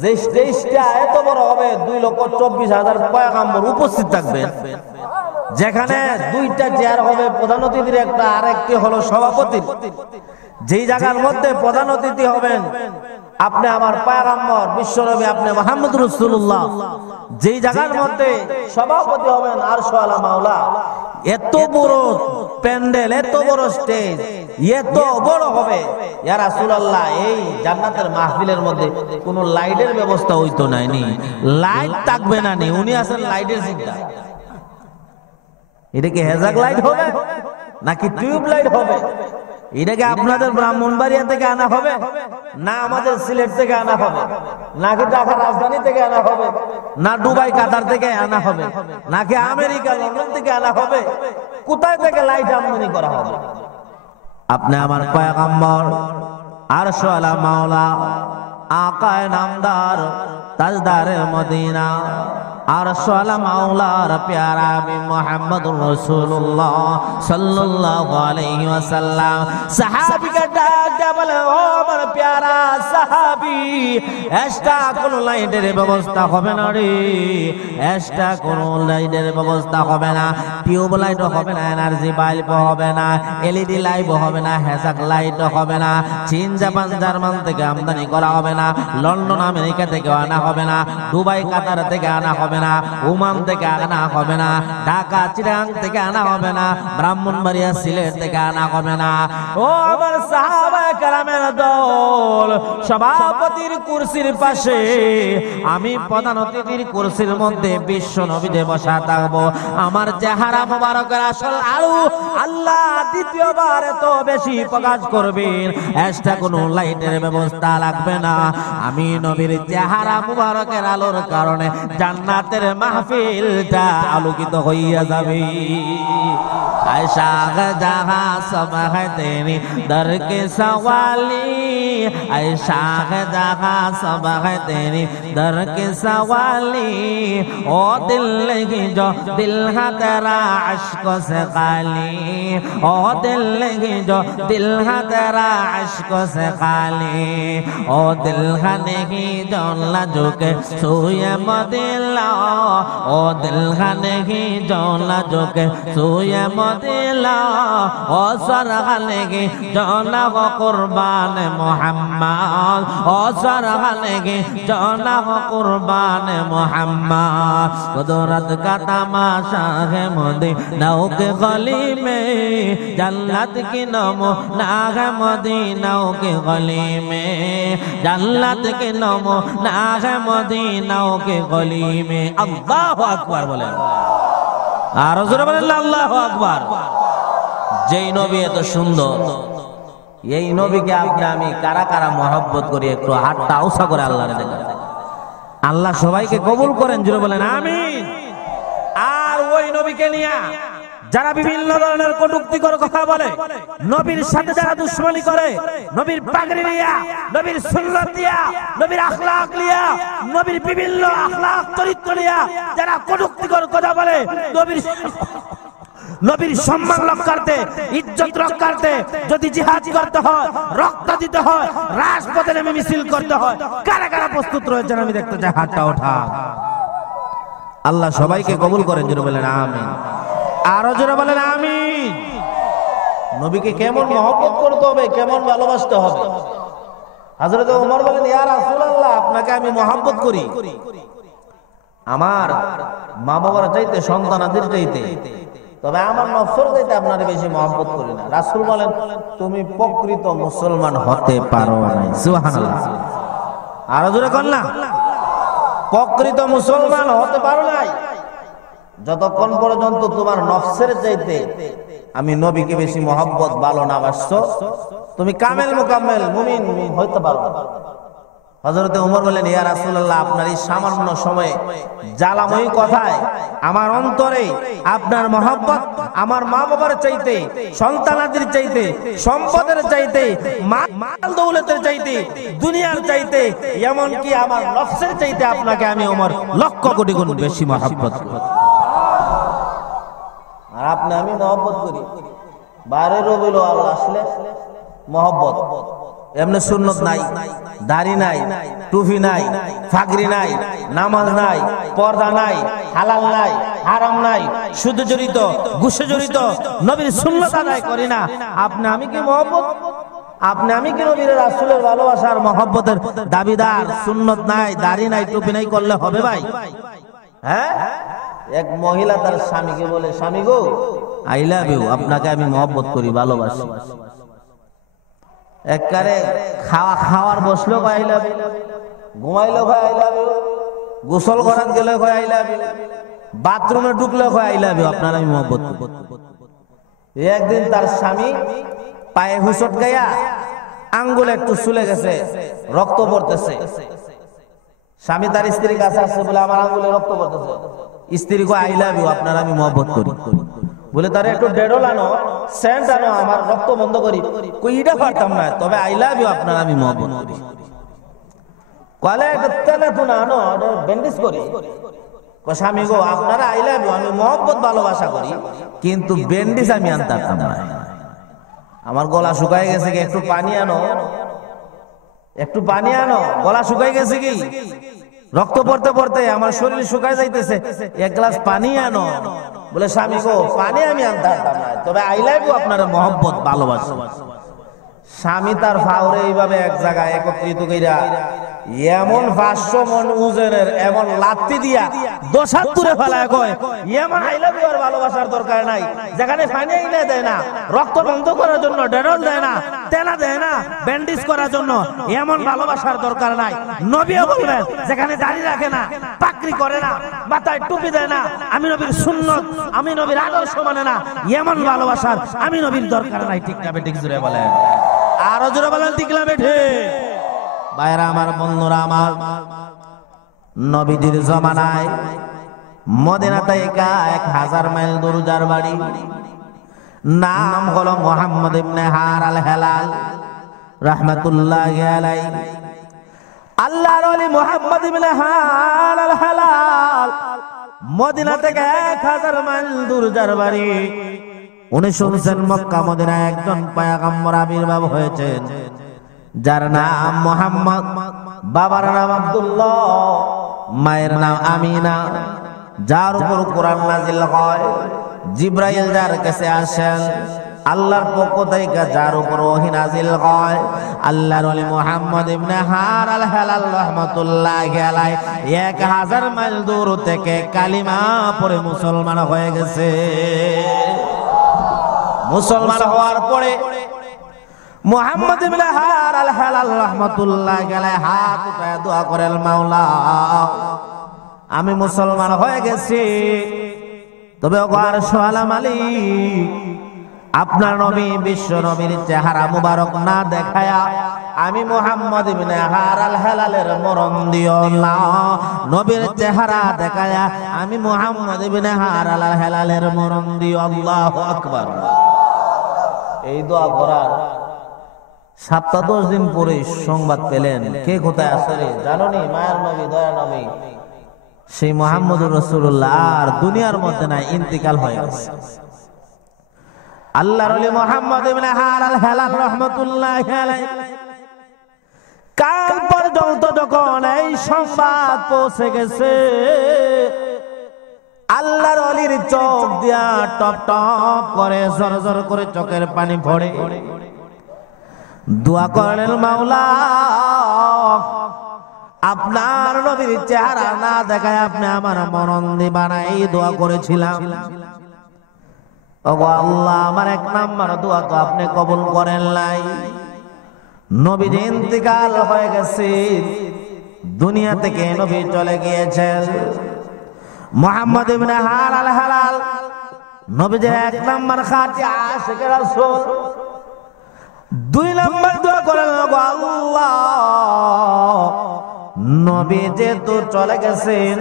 যে স্টেজটা এত বড় হবে, 2,24,000 পয়গম্বর উপস্থিত থাকবেন, যেখানে দুইটা চেয়ার হবে, প্রধান অতিথির একটা, আরেকটি হলো সভাপতির। যেই জায়গার মধ্যে প্রধান অতিথি হবেন আপনি আমার পয়গম্বর বিশ্বনবী আপনি মুহাম্মদ রাসূলুল্লাহ, যেই জায়গার মধ্যে সভাপতি হবেন আরশ আলা মাওলা, এত বড় প্যান্ডেল, এত বড় স্টেজ, এত বড় হবে, ইয়া রাসূলুল্লাহ, এই জান্নাতের মাহফিলের মধ্যে কোনো লাইটের ব্যবস্থা হইতো না, লাইট থাকবে না, উনি আছেন লাইটের চিন্তা। এটা কি হেজাক লাইট হবে নাকি টিউব লাইট হবে? এটাকে আপনাদের ব্রাহ্মণবাড়িয়া থেকে আনা হবে, না আমাদের সিলেট থেকে আনা হবে, নাকি ঢাকা রাজধানী থেকে আনা হবে, না দুবাই কাতার থেকে আনা হবে, নাকি আমেরিকা লন্ডন থেকে আনা হবে? কোথায় থেকে লাইট আমদানি করা হবে? আপনি আমার পয়গম্বর আরশ আলা মাওলা আকায়ে নামদার তাজদারে মদিনা আরশ আলা মাওলার প্যারা নবী মুহাম্মদুর রাসূলুল্লাহ সাল্লাল্লাহু আলাইহি ওয়াসাল্লাম সাহাবীকে ডাক দিয়ে বলে, ও আমার প্যারা সাহাবী, এক্সট্রা কোন লাইটের ব্যবস্থা হবে না রে, এক্সট্রা কোন লাইটের ব্যবস্থা হবে না, টিউব লাইটও হবে না, এনার্জি বাল্ব হবে না, এলইডি লাইটও হবে না, হেজাক লাইটও হবে না, চীন জাপান জার্মান থেকে আমদানি করা হবে না, লন্ডন আমেরিকা থেকে আনা হবে না, দুবাই কাতার থেকে আনা হবে না, ওমান থেকে আনা হবে না, ঢাকা চিটাগাং থেকে আনা হবে না, ব্রাহ্মণবাড়িয়া সিলেট থেকে আনা হবে না। ও আমার সাহাবায়ে কেরামের দল, সভাপতির কুরসির পাশে আমি প্রধান অতিথির কুরসির মধ্যে বিশ্ব নবীতে বসা থাকবো। আমার চেহারা মোবারকের আসল আলো আল্লাহ দ্বিতীয়বার এত বেশি প্রকাশ করবেন, এক্সট্রা কোনো লাইটের ব্যবস্থা লাগবে না। আমি নবীর চেহারা মোবারকের আলোর কারণে জান্নাতের মাহফিলটা আলোকিত হইয়া যাবে। আয়েশা জাহা সব है तेरी दर के सवाली, आयशा जहा सब है तेरी दर के सवाली, ओ दिल की जो दिल है तेरा अश्कों से खाली, ओ दिल की जो दिल है तेरा अश्कों से खाली, ओ दिल है नहीं जो न झुके सोए मदिना, ओ दिल है नहीं जो न झुके सोए मदिना, ओ सरहने की जोना हो कुर्बान मोहम्मद, ओ सरहने की जोना हो कुर्बान मोहम्मद, कुदरत का तमाशा है मदीनाओं के गली में, जन्नत की नमूना है मदीनाओं के गली में, जन्नत की नमूना है मदीनाओं के गली में। अल्लाहु अकबर बोले, আর জোরে বলেন আল্লাহু আকবার। যেই নবী এত সুন্দর, এই নবীকে আপনি আমি কারা কারা মহব্বত করি, একটু হাতটা উঁচা করে আল্লাহরে দেখেন। আল্লাহ সবাইকে কবুল করেন, জোরে বলেন আমিন। আর ওই নবীকে নিয়ে যারা বিভিন্ন ধরনের কটূক্তিকর কথা বলে, নবীর সাথে যারা দুশ্মনী করে, নবীর পাগড়ি নিয়া, নবীর সুন্নাত দিয়া, নবীর আখলাক নিয়া, নবীর বিভিন্ন আখলাক চরিত্র নিয়া যারা কটূক্তিকর কথা বলে, নবীর সম্মান রক্ষার্থে, ইজ্জত রক্ষার্থে যদি জিহাদ করতে হয়, রক্ত দিতে হয়, রাজপথে নেমে মিছিল করতে হয়, কারা কারা প্রস্তুত রয়েছেন আমি দেখতে চাই, হাতটা ওঠা। আল্লাহ সবাইকে কবুল করেন, জোরে বলেন আমিন। আরো জোরে বলেন আমিন। নবীকে কেমন মহব্বত করতে হবে, কেমন ভালোবাসতে হবে। হযরত ওমর বলেন, ইয়া রাসূলুল্লাহ, আপনাকে আমি মহব্বত করি আমার মা বাবার চাইতে, সন্তানাদের চাইতে, তবে আমার নফসের চাইতে আপনারে বেশি মহব্বত করি না। রাসূল বলেন তুমি প্রকৃত মুসলমান হতে পারো নাই। সুবহানাল্লাহ, আরো জোরে কোন না, প্রকৃত মুসলমান হতে পারো নাই যতক্ষণ পর্যন্ত তোমার নফসের চাইতে আমি নবীকে বেশি মহব্বত ভালো না বাসছো, তুমি কামেল মুকাম্মেল মুমিন হইতে পারো না। হযরতে ওমর বলেন, ইয়া রাসূলুল্লাহ, আপনার এই সামান্য সময়ে জ্বালাময়ী কথায় আমার অন্তরে আপনার মহব্বত আমার মা বাবার চাইতে, সন্তানাদের চাইতে, সম্পদের চাইতে, মাল দৌলতের চাইতে, দুনিয়ার চাইতে, এমন কি আমার নফসের চাইতে আপনাকে আমি ওমর লক্ষ কোটি গুণ বেশি মহব্বত করি। আর আপনি আমি মহব্বত করি বারে রবিউল আউয়াল আসলে মহব্বত, এমনি সুন্নত নাই, দাড়ি নাই, টুপি নাই, ফাগরি নাই, নামাজ নাই, পর্দা নাই, হালাল নাই, হারাম নাই, সুদ জড়িত, ঘুষে জড়িত, নবীর সুন্নত আদায় করি না, আপনি আমি কি মহব্বত? আপনি আমি কি নবীর রাসূলের ভালোবাসার মহব্বতের দাবিদার? সুন্নত নাই, দাড়ি নাই, টুপি নাই করলে হবে ভাই? হ্যাঁ, এক মহিলা তার স্বামীকে বলে, স্বামী গো, আই লাভ ইউ, আপনাকে আমি মহব্বত করি, ভালোবাসি। একবারে খাওয়ার বসলো ভাই আই লাভ ইউ, ঘুমাইলো ভাই আই লাভ ইউ, গোসল করার গেলে ভাই আই লাভ ইউ, বাথরুমে ঢুকলে ভাই আই লাভ ইউ, আপনার আমি মহব্বত করি। একদিন তার স্বামী পায়ে হুঁচট গায়া আঙ্গুল একটু চুলে গেছে, রক্ত পড়তেছে। স্বামী তার স্ত্রীর কাছে আসছে, বলে আমার আঙ্গুলে রক্ত পড়তেছে। স্ত্রী কো আই লাভ ইউ, আপনার আমি মহব্বত করি। বলে তারে একটু ডেডল আনো, সেন্ট আনো, আমার রক্ত বন্ধ করি। কইটা পারতাম না, তবে আই লাভ ইউ, আপনার আমি মহব্বত করি। কলে তেলে তুনা আনো, ব্যান্ডেজ করি। স্বামী গো, আপনারা আই লাভ ইউ, আমি মহব্বত ভালোবাসা করি, কিন্তু ব্যান্ডেজ আমি আনতে পারতাম না। আমার গলা শুকায় গেছে কি, একটু পানি আনো, একটু পানি আনো, গলা শুকায় গেছে কি, রক্ত পড়তে পড়তে আমার শরীর শুকায় যাইতেছে, এক গ্লাস পানি আনো। বলে স্বামী গো, পানি আমি আনতে পারতাম না, তবে আই লাভ ইউ, আপনার মহব্বত ভালোবাসা। স্বামী তার ফাউরে এইভাবে এক জায়গায় একত্রিত কইরা এমন 500 মন ওজনের এমন লাত্তি দিয়া দোসাত তুলে ফেলায় কয়, এমন আই লাভ ইউ আর ভালোবাসার দরকার নাই, যেখানে পানি আইলে দেয় না, রক্ত বন্ধ করার জন্য ডেটল দেয় না, তেলা দেয় না, ব্যান্ডেজ করার জন্য এমন ভালোবাসার দরকার নাই। নবীও বলবেন, যেখানে দাড়ি রাখে না, পাকড়ি করে না, মাথায় টুপি দেয় না, আমি নবীর সুন্নত, আমি নবীর আদর্শ মানে না, এমন ভালোবাসার আমি নবীর দরকার নাই। ঠিক না বেঠিক? জোরে বলেন, আরো জোরে বলেন, ঠিক না বেঠে? ভাইরা আমার, বন্ধুরা আমার, নবীজির জমানায় মদিনা থেকে 1000 মাইল দূর যার বাড়ি, নাম হলো মুহাম্মদ ইবনে হার আল হেলাল রাহমাতুল্লাহি আলাইহি। আল্লাহর ওলি মুহাম্মদ ইবনে হার আল হেলাল মদিনা থেকে 1000 মাইল দূর যার বাড়ি, উনি শুনছেন মক্কা মদিনায় একজন পয়গম্বর আবির্ভাব হয়েছেন, যার নাম মুহাম্মদ, বাবার নাম আব্দুল্লাহ, মায়ের নাম আমিনা, যার উপর কোরআন নাজিল হয়, জিব্রাইল যার কাছে আসেন, আল্লাহর পক্ষ থেকে যার উপর ওহী নাজিল হয়, আল্লাহর ওলি মুহাম্মদ ইবনে হার আল হেলাল রাহমাতুল্লাহি আলাইহি 1000 মাইল দূর থেকে কালিমা পড়ে মুসলমান হয়ে গেছে। মুসলমান হওয়ার পরে মুহাম্মদ ইবনে হার আল হেলাল রাহমাতুল্লাহি আলাইহি হাত উঠায় দোয়া করেন, মাওলা আমি মুসলমান হয়ে গেছি, তবে ওগো সোয়ালা মালিক, আপনার নবী বিশ্ব নবীর চেহারা মুবারক না দেখায়া আমি মুহাম্মদ ইবনে হার আল হেলালের মরণ দিও না, নবীর চেহারা দেখায়া আমি মুহাম্মদ ইবনে হার আল হেলালের মরণ দিও। আল্লাহু আকবার। এই দোয়া করার 7-10 দিন পরে সংবাদ পেলেন, কে কোথায় আছে রে জানো নি? মায়ের নবী, দয়া নবী, সেই মুহাম্মদুর রাসূলুল্লাহ আর দুনিয়ার মধ্যে নাই, ইন্তিকাল হয়ে গেছে। আল্লাহর ওলি মুহাম্মদ ইবনে হার আল হেলাল রাহমাতুল্লাহি আলাইহি কাল পর্যন্ত যখন এই সংবাদ পৌঁছে গেছে, আল্লাহর ওলির চোখ দিয়া টপ টপ করে জর জর করে চোখের পানি পড়ে, দোয়া করেন, মাওলা আপনার নবীর চেহারা না দেখায় আপনি আমার মরণ দিবা না, এই দোয়া করেছিলাম। ওগো আল্লাহ, আমার এক নাম্বার দোয়া তো আপনি কবুল করেন নাই। নবীর ইন্তিকাল হয়ে গেছে, দুনিয়া থেকে নবী চলে গিয়েছেন। মুহাম্মদ ইবনে হালাল নবীর এক নাম্বার খাঁটি আশিক রাসূল। দুই নাম্বার দোয়া করেন, ওগো আল্লাহ, নবী যেহেতু চলে গেছেন,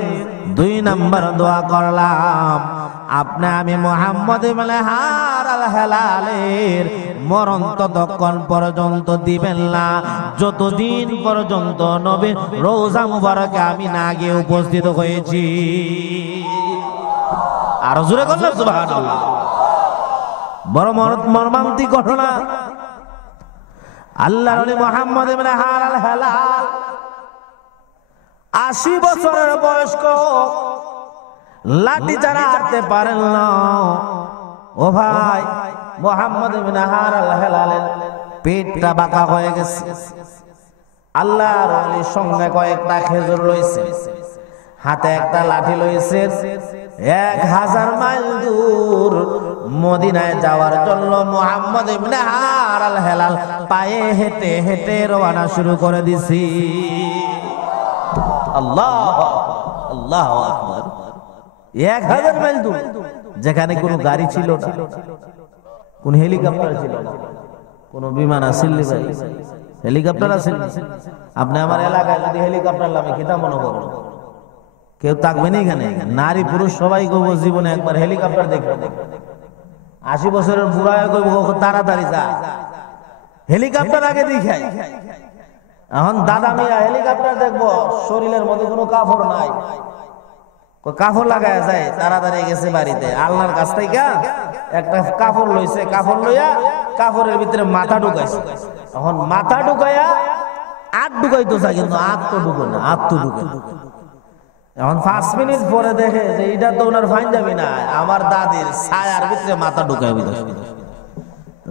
দুই নাম্বার দোয়া করলাম আপনি আমি মুহাম্মদ ইবনে হালালের মরণ ততক্ষণ পর্যন্ত দিবেন না যতদিন পর্যন্ত নবীর রওজা মুবারকে আমি না গিয়ে উপস্থিত হয়েছি। আর জোরে বললেন সুবহানাল্লাহ। বড় মর্মান্তিক ঘটনা। আল্লাহর নবী মুহাম্মদ ইবনে হালাল 80 বছরের বয়স্ক, লাঠি ছাড়া হাঁটতে পারেন না। ও ভাই, মুহাম্মদ ইবনে হালালের পেটটা বাঁকা হয়ে গেছে। আল্লাহর ওলির সঙ্গে কয়েকটা খেজুর লইছে, হাতে একটা লাঠি লইছে। 1000 মাইল দূর মদিনায় যাওয়ার জন্য মুহাম্মদ ইবনে হালাল পায়ে হেঁটে হেঁটে রওনা শুরু করে দিছি। আল্লাহু আকবার, আল্লাহু আকবার। 1000 মাইল দূর, যেখানে কোনো গাড়ি ছিল না, কোন হেলিকপ্টার ছিল না, কোন বিমান আসিল না। হেলিকপ্টার আসিল। আপনি আমার এলাকায় যদি হেলিকপ্টার নামে কিতা মনে করুন, কেউ থাকবে না এখানে। নারী পুরুষ সবাই কইব জীবনে একবার হেলিকপ্টার দেখবে। 80 বছরের বুড়ায় কইব তাড়াতাড়ি যা, হেলিকপ্টার আগে দেখাই। এখন দাদা মিয়া হেলিকপ্টার দেখবো, শরীরের মধ্যে কোনো কাপড় নাই, কাপড় লাগায় যায়, তাড়াতাড়ি গেছে বাড়িতে। আল্লাহর কাছ থেকে একটা কাপড় লইছে, কাপড় লইয়া কাপড়ের ভিতরে মাথা ঢুকাইছে। এখন মাথা ঢুকাইয়া আট ঢুকাইতো চা, কিন্তু আট তো ঢুকে না, আট তো ঢুকে। এখন 5 মিনিট পরে দেখে যে এটা তো ওনার ফাইন যাবি না, আমার দাদির ছায়ার ভিতরে মাথা ঢুকাই।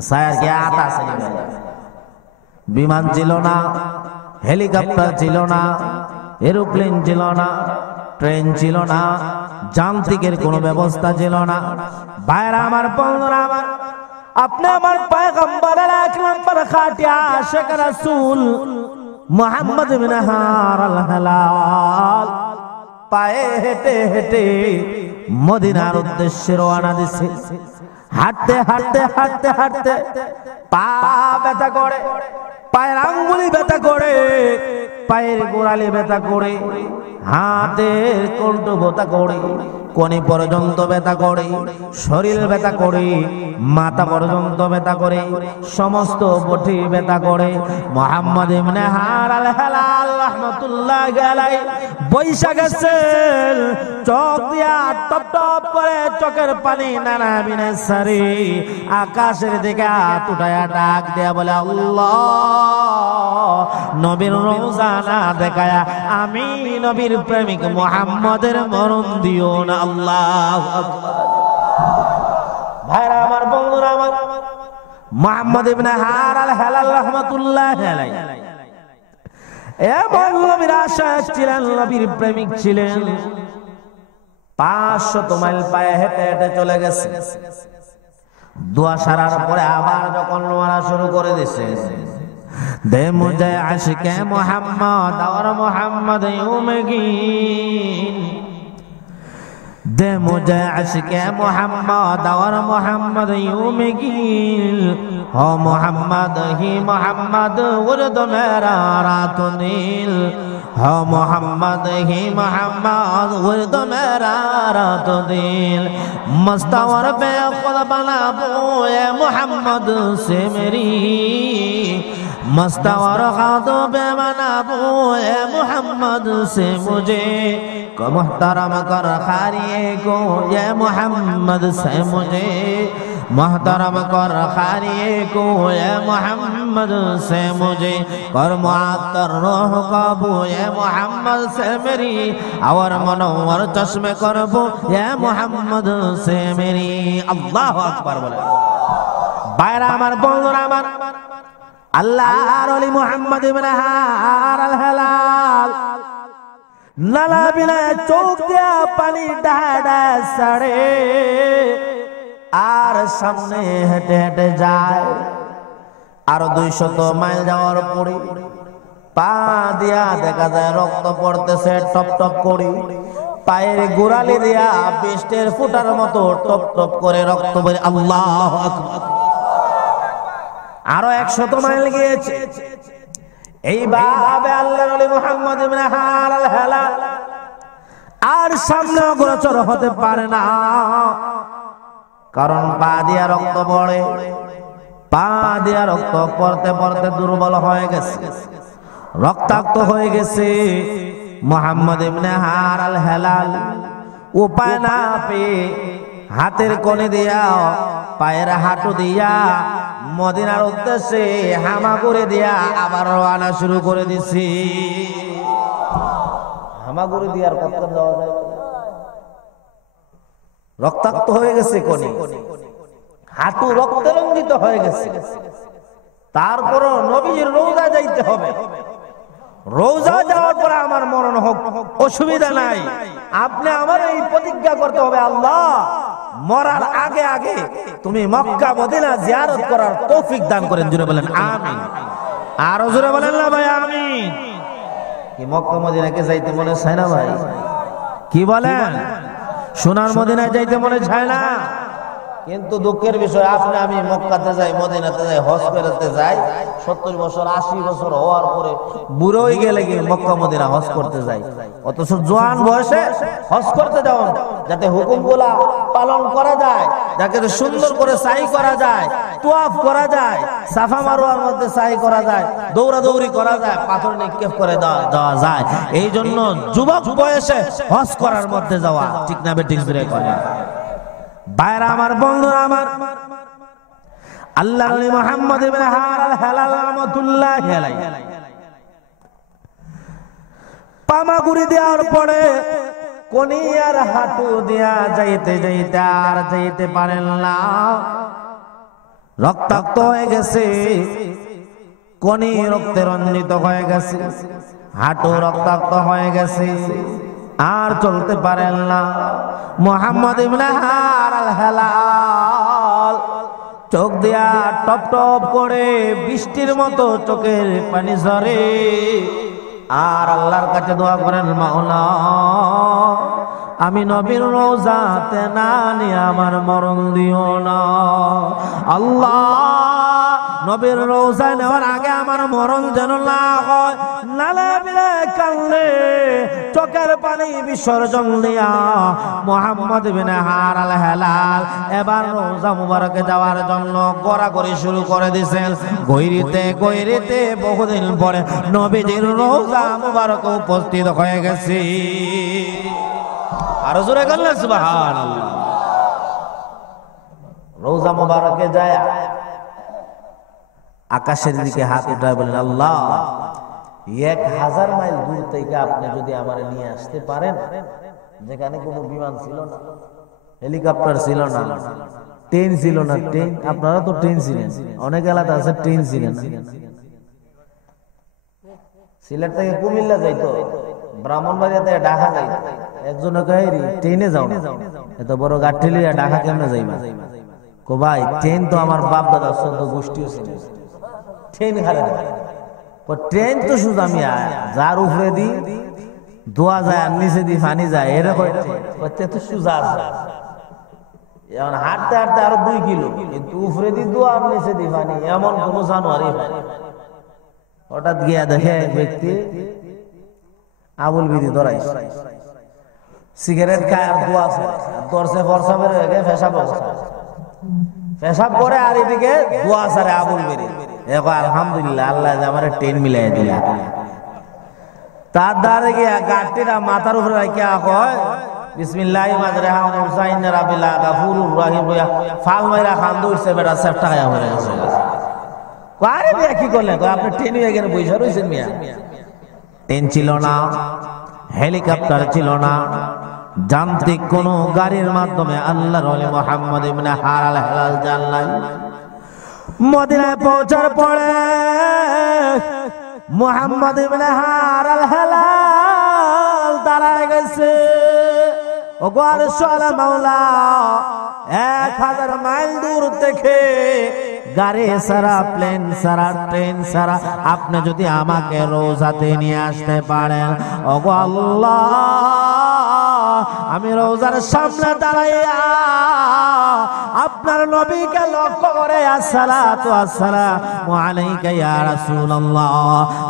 ছায়ার কি আট আছে? বিমান ছিল না, হেলিকপ্টার ছিল না, এরোপ্লেন ছিল না, ট্রেন ছিল না, যান্ত্রিকের কোনো ব্যবস্থা ছিল না। ভাইরা আমার, বন্ধুরা আমার, আপনি আমার পয়গম্বরের এক নাম্বার খাঁটি আশিক রাসূল মুহাম্মদ ইবনে হালাল পায়ে হেঁটে হেঁটে মদিনার উদ্দেশ্যে রওনা দিছে। হাঁটতে হাঁটতে হাঁটতে হাঁটতে পা ব্যথা করে, পায়ের আঙ্গুলি ব্যথা করে, পায়ের গোড়ালি ব্যথা করে, হাতের কণ্ঠ ব্যথা করে, কোনি পর্যন্ত ব্যথা করে, শরীর ব্যথা করে, মাথা পর্যন্ত ব্যথা করে, সমস্ত বটি ব্যথা করে। মুহাম্মদ ইবনে হালাল রাহমাতুল্লাহি আলাইহি বৈশা গেছেন, চোখ দিয়া টপ টপ করে চোখের পানি নানা বিনে সারি আকাশের দিকে হাত উঠায়া ডাক দেয়া বলে, আল্লাহ, নবীর রওজা না দেখায়া আমি নবীর প্রেমিক মুহাম্মদের মরণ দিও না। আল্লাহু আকবার। ভাইরা আমার, বন্ধুরা আমার, মুহাম্মদ ইবনে হালাল রাহমাতুল্লাহি আলাইহি এমন নবীর আশিক ছিলেন, নবীর প্রেমিক ছিলেন। 500 মাইল পায়ে হেঁটে হেঁটে চলে গেছে। দোয়া সারার পরে আবার যখন রওনা শুরু করে দিয়েছে, दे मुझे आशिक मोहम्मद और मोहम्मद उमगी, दे मुझे आशिक मोहम्मद और मोहम्मद उमगी, हो मोहम्मद ही मोहम्मद उर्द मेरा रात नील, हो मोहम्मद ही मोहम्मद उर्द मेरा रात नील, मस्तवर पे खुद बना बोए मोहम्मद से मेरी, मस्तवर खातो पे बना बोए मोहम्मद से मुझे, को मुहतरम कर खारिए को ये मोहम्मद से मुझे, मुहतरम कर खारिए को ये मोहम्मद से मुझे, कर मुअत्तर रूह काबू ये मोहम्मद से मेरी, और मनोवर चश्मे करबो ये मोहम्मद से मेरी। अल्लाह अकबर बोले। भाईरा আমার, বন্ধুরা আমার, আল্লাহর ওলি মুহাম্মদ ইবনে হালাল নালা বিনা চোখ দিয়া পানি ডাডা সাড়ে, আর সামনে হেঁটে হেঁটে যায়। আরো 200 মাইল যাওয়ার পরে পা দিয়া দেখা যায় রক্ত পড়তেছে টপ টপ করে। পায়ের গোড়ালি দিয়া বৃষ্টির ফুটার মতো টপ টপ করে রক্ত বের। আল্লাহু আকবার। আরো 100 মাইল গিয়েছে। এইভাবে আল্লাহর ওলি মুহাম্মদ ইবনে হারাল হেলাল আর সামনে অগ্রসর হতে পারে না, কারণ পা দিয়া রক্ত পড়ে। পা দিয়া রক্ত পড়তে পড়তে দুর্বল হয়ে গেছে, রক্তাক্ত হয়ে গেছে। মুহাম্মদ ইবনে হারাল হেলাল উপায় না পেয়ে হাতের কোণে দিয়া পায়ের হাঁটু দিয়া মদিনার উদ্দেশ্যে হামাগুড়ি দিয়া আবার রওনা শুরু করে দিছি। হামাগুড়ি দিয়ার কত যাওয়া যায়, রক্তাক্ত হয়ে গেছে কোণে, হাঁটু রক্তে রঞ্জিত হয়ে গেছে। তারপরও নবীর রওজা যাইতে হবে। রওজা যাওয়ার পরে আমার মরণ হোক, অসুবিধা নাই। আপনি আমার এই প্রতিজ্ঞা করতে হবে, আল্লাহ মরার আগে আগে তুমি মক্কা মদিনা জিয়ারত করার তৌফিক দান করেন। জোরে বলেন আমিন। আর জোরে বলেন না ভাই আমিন। কি মক্কা মদিনাকে যাইতে মনে চায় না ভাই? কি বলেন? সোনার মদিনায় যাইতে মনে চায় না? কিন্তু দুঃখের বিষয়, আপনি আমি মক্কাতে যাই, মদিনাতে যাই, হজ করতে যাই, 70 বছর 80 বছর হওয়ার পরে বুড়ো হয়ে গেলে কি মক্কা মদিনা হজ করতে যাই। অথচ জোয়ান বয়সে হজ করতে যাও, যাতে হুকুমগুলা পালন করা যায়, যাতে সুন্দর করে সাই করা যায়, তোয়াফ করা যায়, সাফা মারওয়ার মধ্যে সাই করা যায়, দৌড়াদৌড়ি করা যায়, পাথর নিক্ষেপ করে দেওয়া যায়। এই জন্য যুবক বয়সে হজ করার মধ্যে যাওয়া ঠিক না বেঠিক জুড়ে করে। ভাইরা আমার, বন্ধুরা আমার, আল্লাহর ওলি মুহাম্মদ ইবনে হারাল হেলাল রাহমাতুল্লাহি আলাইহি পামাগুড়ি দেওয়ার পরে কোনি আর হাঁটু দিয়া যাইতে যাইতে আর যাইতে পারেন না, রক্তাক্ত হয়ে গেছে, কোনি রক্তে রঞ্জিত হয়ে গেছে, হাঁটু রক্তাক্ত হয়ে গেছে, আর চলতে পারেন না। মুহাম্মদ ইবনে হারাল হেলাল চোখ দিয়া টপ টপ করে বৃষ্টির মতো চোখের পানি ঝরে, আর আল্লাহর কাছে দোয়া করেন, মাওলা আমি নবীর রওজাতে না নিয়ে আমার মরণ দিও না। আল্লাহ নবীর রওজায় নেওয়ার আগে আমার মরণ যেন না হয়, নালে বিলে কান্দে চোখের পানি বিসর্জন দিয়া মুহাম্মদ ইবনে হারাল হেলাল এবার রওজা মুবারকে যাওয়ার জন্য গড়াগড়ি শুরু করে দিয়েছেন। গৈরিতে গৈরিতে বহুদিন পরে নবীজির রওজা মুবারকে উপস্থিত হয়ে গেছে। আর জোরে বলেন সুবহানাল্লাহ। রওজা মুবারকে যায় আকাশের দিকে হাত উঠায় বলেন, আল্লাহ 1000 মাইল দূর থেকে আপনি যদি আমারে নিয়ে আসতে পারেন, যেখানে কোনো বিমান ছিল না, হেলিকপ্টার ছিল না, ট্রেন ছিল না। ট্রেন আপনারা তো ট্রেন ছিলেন, অনেক এলাকা আছে ট্রেন ছিলেন। সিলেট থেকে কুমিল্লা যাইতো, ব্রাহ্মণবাড়িয়া থেকে ঢাকা যাইতো। একজনে কয় ট্রেনে যাও না, এত বড় গাড়ি লিয়া ঢাকা কেমনে যাইবা? কো ভাই ট্রেন তো আমার বাপ দাদা 14 গোষ্ঠীও ছিল, ট্রেন হারে ট্রেন তো শুধু আমি যার উপরে দি দোয়া যায় আর নিচে দি পানি যায়, এরকম তো সুজা হাঁটতে হাঁটতে আরো 2 কিলো, কিন্তু উপরে দি দোয়া আর নিচে দি পানি, এমন কোন জানোয়ারই হয়। হঠাৎ গিয়া দেখে এক ব্যক্তি আবুল বিধি ধরাই সিগারেট খায় আর দোয়া দর্শে ফর্সা বের হয়ে পেশাব পেশাব করে, আর এদিকে দোয়া সারে আবুল বেরি। দেখো আলহামদুলিল্লাহ, আল্লাহ আমার ট্রেন মিলাই দিলা। তার দ্বারে গিয়া গাড়িটা মাথার উপরে রাখিয়া কয়, বিসমিল্লাহি মাজরাহা ওয়া মুরসাহা ইন্না রাব্বিলা গাফুরুর রহিম। ফাল মাইরা খান দৌড়ছে, বেটা সেফটা খায়া হয়ে গেছে। আরে মিয়া কি করলেন? আপনি ট্রেন হয়ে গেলে বইসা রয়েছেন মিয়া। ট্রেন ছিল না, হেলিকপ্টার ছিল না, যান্ত্রিক কোন গাড়ির মাধ্যমে আল্লাহর ওলি মুহাম্মদ ইবনে হারাল হেলাল জানলাই। মদিনায় পৌঁছার পরে মুহাম্মদ ইবনে হারাল হেলাল দাঁড়ায় গেছে। ওগো আরশওয়ালা মাওলা 1000 মাইল দূর থেকে গাড়ি ছাড়া, প্লেন ছাড়া, ট্রেন ছাড়া আপনি যদি আমাকে রওজাতে নিয়ে আসতে পারেন, ওগো আল্লাহ আমি রওজার সামনে দাঁড়াইয়া আপনার নবীকে লক্ষ্য করে আসসালাতু আসসালামু আলাইকা ইয়া রাসূলুল্লাহ,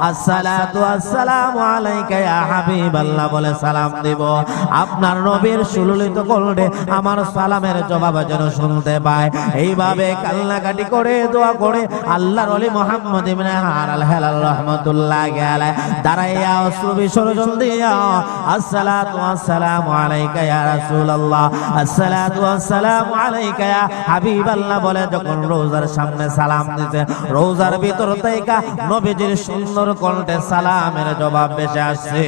আসসালাতু আসসালামু আলাইকা ইয়া হাবিবাল্লাহ বলে সালাম দেব। আপনার নবীর সুললিত কণ্ঠে আমার সালামের জবাব যেন শুনতে পায়, এইভাবে কান্নাকাটি করে দোয়া করে আল্লাহর ওলি মুহাম্মদ ইবনে হারাল হেলাল রাহমাতুল্লাহি আলাইহি দাঁড়াইয়া অশ্রু বিসর্জন দিয়া আসসালাতু আসসালামু আলাইকা ইয়া রাসূলুল্লাহ, আসসালাতু আসসালামু আলাইকা ইয়া হাবিবাল্লাহ বলে যখন রওজার সামনে সালাম দিতে, রওজার ভিতর থেকে নবীজির সুন্দর কণ্ঠে সালামের জবাব ভেসে আসছে।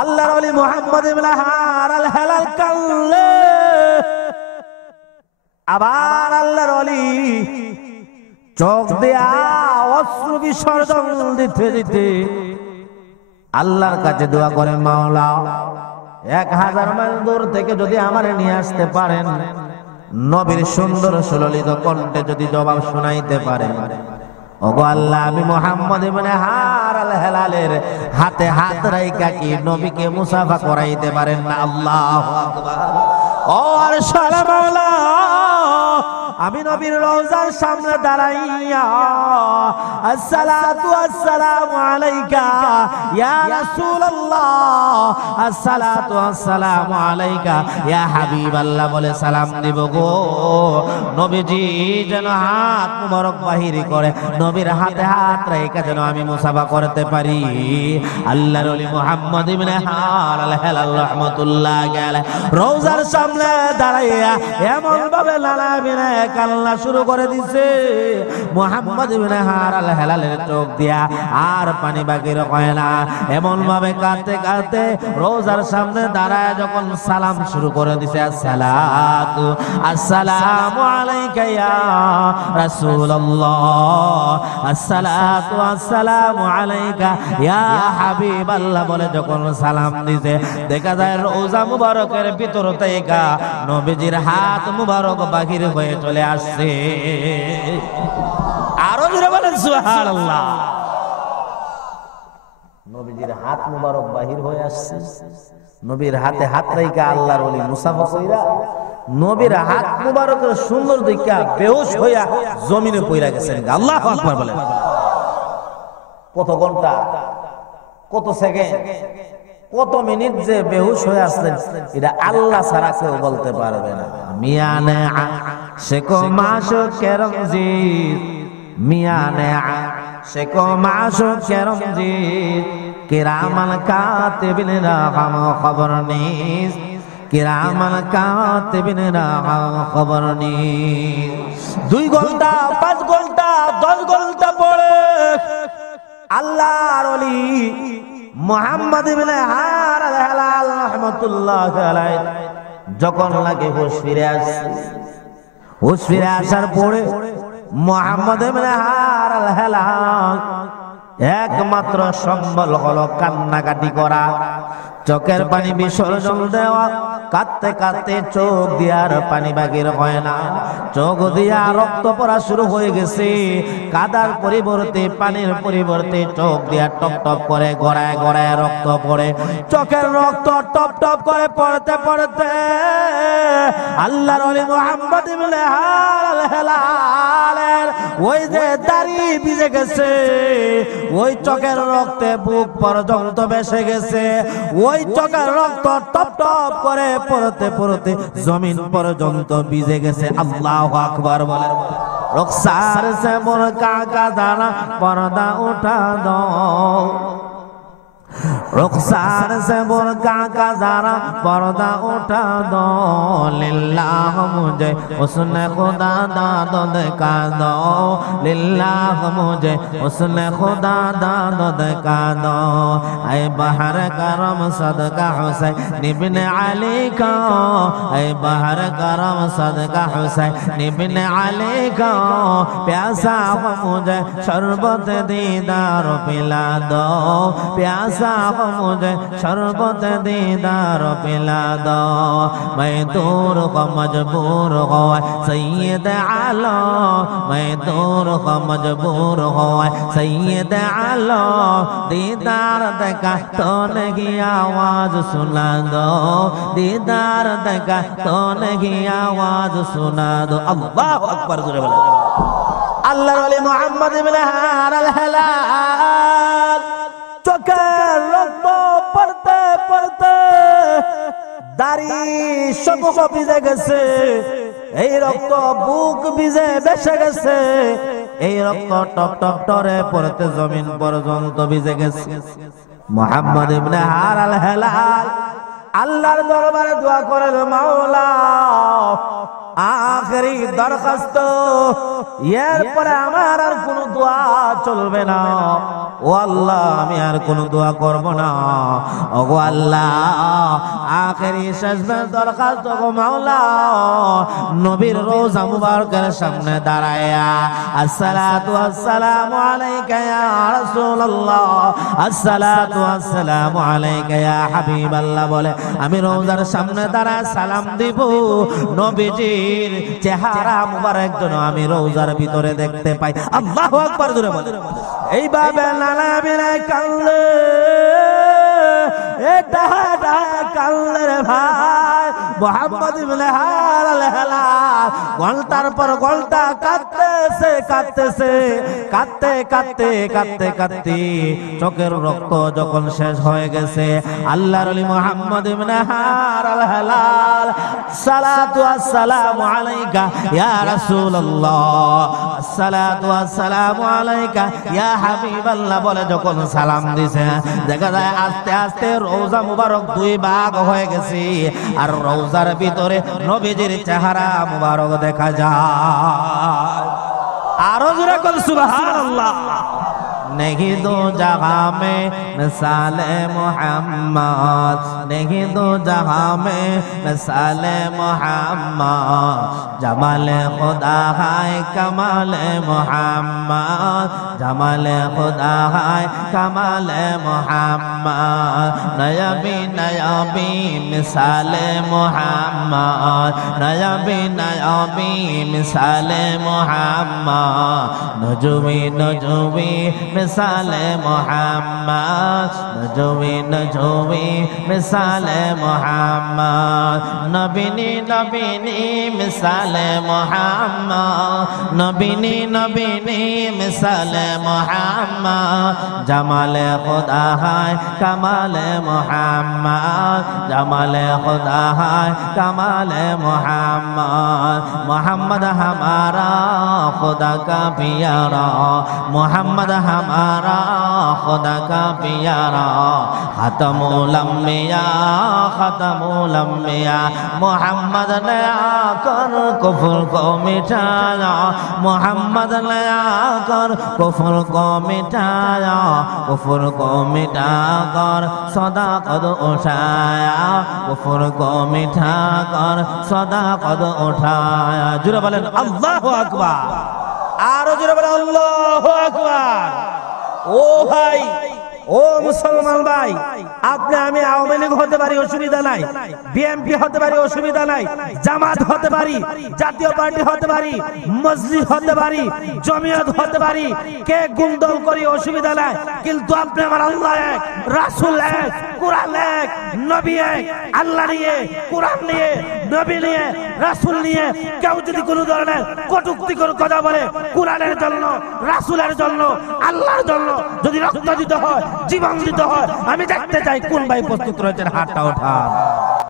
আল্লাহর ওলি মুহাম্মদ ইবনে হারাল হেলাল কাল্লে আবার আল্লাহর ওলি চোখ দিয়া অশ্রু বিসর্জন দিতে দিতে আল্লাহর কাছে দোয়া করে, মাওলা 1000 মাইল দূর থেকে যদি আমারে নিয়ে আসতে পারেন, নবীর সুন্দর সুললিত কণ্ঠে যদি জবাব শোনাইতে পারেন, ওগো আল্লাহ আমি মুহাম্মদ ইবনে হারাল হেলালের হাতে হাত রাইখা কি নবীকে মুসাফা করাইতে পারেন না? আল্লাহু আকবার। ও আরশওয়ালা মাওলা আমি নবীর রওজার সামনে দাঁড়াইয়া আসসালাতু আসসালামু আলাইকা ইয়া রাসূলুল্লাহ, আসসালাতু আসসালামু আলাইকা ইয়া হাবিবাল্লাহ বলে সালাম দিব গো। নবীজি যেন হাত মুবারক বাহির করে নবীর হাতে হাত রেখে যেন আমি মুসাফা করতে পারি। আল্লাহর ওলি মুহাম্মদ ইবনে হারাল হেলাল রাহমাতুল্লাহি আলাইহি রওজার সামনে দাঁড়াইয়া এমন ভাবে লালা বিনা কান্না শুরু করে দিছে, মুহাম্মদ ইবনে হারাল হেলালের চোখ দিয়া আর পানি বাকি রয় না। এমন ভাবে কাঁদতে কাঁদতে রওজার সামনে দাঁড়ায় যখন সালাম শুরু করে দিছে, আসসালাতু আসসালামু আলাইকা ইয়া রাসূলুল্লাহ, আসসালাতু আসসালামু আলাইকা ইয়া হাবিবাল্লাহ বলে যখন সালাম দিছে, দেখা যায় রওজা মুবারকের ভিতর থেকে নবীজির হাত মুবারক বাহির হয়ে চলে আসছে। আরো জোরে বলেন সুবহানাল্লাহ। নবীজির হাত মুবারক বাহির হয়ে আসছে, নবীর হাতে হাত রাইখা আল্লাহর ওলি মুসাফা কইরা নবীর হাত মুবারকের সুন্দর দেখা বেহুশ হইয়া জমিনে পইরা গেছেন। আল্লাহু আকবার বলেন। কত ঘন্টা, কত সেকেন্ড, কত মিনিট যে বেহুশ হয়ে আসলেন এটা আল্লাহ ছাড়া কেউ বলতে পারবে না। মিয়ানে আশিকো মাশুকে রমজিদ, মিয়ানে আশিকো মাশুকে রমজিদ, কিরামান কাতিবিন রাগাম খবর নিস, কিরামান কাতিবিন রাগাম খবর নিস। 2 ঘন্টা 5 ঘন্টা 10 ঘন্টা পরে আল্লাহর ওলি মুহাম্মদ ইবনে হারাল হেলাল রাহমাতুল্লাহি আলাইহি যখন লাগে হুঁশ ফিরে আসছে, হুঁশ ফিরে আসার পরে মুহাম্মদ ইবনে হারাল হেলাল একমাত্র সম্বল হলো কান্নাকাটি করা, চোখের পানি বিসর্জন দেওয়া। কাঁদতে কাঁদতে চোখ দিয়ার পানি বাগির হয় না, চোখ দিয়া রক্ত পড়া শুরু হয়ে গেছে। কাদার পরিবর্তে পানির পরিবর্তে চোখ দিয়া টপ টপ করে গড়ায় গড়ায় রক্ত পড়ে। চোখের রক্ত টপ টপ করে পড়তে পড়তে আল্লাহর ওলি মুহাম্মদ ইবনে হারাল হেলালের ওই যে দাড়ি ভিজে গেছে, ওই চোখের রক্তে বুক পর্যন্ত ভেসে গেছে। ওই চোখের রক্ত টপ টপ করে পড়তে পড়তে জমিন পর্যন্ত ভিজে গেছে। আল্লাহু আকবার বলেন। রুখসার সে মোর কাকা দানা পর্দা উঠা দাও, रुखसार से बुर्का का ज़रा पर्दा उठा दो, लिल्लाह मुझे उसने खुदा दादो दिखा दो, लिल्लाह मुझे उसने खुदा दादो दिखा दो। ऐ बहर करम सदका हुसैन इब्ने अली का, ऐ बहर करम सदका हुसैन इब्ने अली का, प्यासा हो मुझे शरबत दीदार पिला दो, प्यासा हो मुझे शरबत दीदार पिला दो, मैं दूर को मजबूर हो सैयद आलम, मैं दूर को मजबूर हो सैयद आलम, दीदार देखा तो नहीं आवाज सुना दो, दीदार देखा तो नहीं आवाज सुना दो। अल्लाह अकबर जोरे बोले। আল্লাহর ওলি মুহাম্মদ ইবনে হারাল হেলাল চোখের রক্ত পড়তে পড়তে দাড়ি সমুখ ভিজে গেছে, এই রক্ত বুক ভিজে বেসে গেছে, এই রক্ত টপ টপ টরে পড়তে জমিন পর্যন্ত ভিজে গেছে। মুহাম্মদ ইবনে হারাল হেলাল আল্লাহর দরবারে দোয়া করেন, মাওলা আখেরি দরখাস্ত, এরপরে আমার আর কোনো দোয়া চলবে না, ও আল্লাহ আমি আর কোনো দোয়া করব না, ও গো আল্লাহ আখেরি শেষ দরখাস্ত গো মাওলা, নবীর রওজা মুবারকের সামনে দাঁড়ায়া আসসালাতু ওয়াসসালামু আলাইকা ইয়া রাসূলুল্লাহ, আসসালাতু ওয়াসসালামু আলাইকা ইয়া হাবিবাল্লাহ বলে আমি রওজার সামনে দাঁড়ায় সালাম দিব, নবীজি চেহারা মুবারক যেন আমি রওজার ভিতরে দেখতে পাই। আল্লাহু আকবার জোরে বলে। এইভাবে নানা বিনায় কাঁদলে, এটা কাঁদলে রে ভাই মুহাম্মদ ইবনে হারাল হেলাল ঘন্টার পর ঘন্টা কাঁদতেছে কাঁদতেছে, কাঁদতে কাঁদতে কাঁদতে কাঁদতে চোখের রক্ত যখন শেষ হয়ে গেছে, আল্লাহর ওলি মুহাম্মদ ইবনে হারাল হেলাল সালাতু ওয়াসসালামু আলাইকা ইয়া রাসূলুল্লাহ, আসসালাতু ওয়াসসালামু আলাইকা ইয়া হাবিবাল্লাহ বলে যখন সালাম দিছে, দেখা যায় আস্তে আস্তে রওজা মুবারক দুই ভাগ হয়ে গেছে, আর রওজার ভিতরে নবীজির চেহারা মুবারক দেখা যায়। আরো জোরে বল সুবহানাল্লাহ। नहीं दो जहां में मिसाल मोहम्मद, नहीं दो जहां में मिसाल मोहम्मद, जमाल खुदा है कमाल मोहम्मद, जमाल खुदा है कमाल मोहम्मद, नयबी मिसाल मोहम्मद, नयबी मिसाल मोहम्मद, नजुमी नजुमी मिसाल मोहम्मद, नजुमी नजुमी मिसाल मोहम्मद, नबीनी नबीनी मिसाल मोहम्मद, नबीनी नबीनी मिसाल मोहम्मद, जमाल खुदा है कमाल मोहम्मद, जमाल खुदा है कमाल मोहम्मद, मोहम्मद हमारा खुदा का प्यारा, मोहम्मद हमारा खुदा का प्यारा, खत्मुल अंबिया खत्मुल अंबिया, मोहम्मद ने आकर कुफ्र को मिटाया, मोहम्मद ने आकर कुफ्र को मिटाया, कुफ्र को मिटाकर सदाकत उठाया, कुफ्र को मिटाकर सदाकत उठाया। जुरे बोलें अल्लाहु अकबर, आरो जुरे बोलें अल्लाहु अकबर। ও ভাই, ও মুসলমান ভাই, আপনি আমি আওয়ামী লীগ হতে পারি অসুবিধা নাই, বিএনপি হতে পারি অসুবিধা নাই, জামাত হতে পারি, জাতীয় পার্টি হতে পারি, মসজিদ হতে পারি, জমিয়ত হতে পারি, কে গুমদল করি অসুবিধা নাই, কিন্তু আপনি আমার আল্লাহ এক, রাসূল এক, কুরআন এক, নবী এক, আল্লাহ নিয়ে, কুরআন নিয়ে, নবী নিয়ে, রাসূল নিয়ে কেউ যদি কোনো ধরনের কটূক্তিকর কথা বলে, কুরআনের জন্য, রাসূলের জন্য, আল্লাহর জন্য যদি রক্ত দিতে হয়, জীবন দিতে হয়, আমি দেখতে চাই কোন ভাই প্রস্তুত রয়েছেন, হাতটা ওঠান।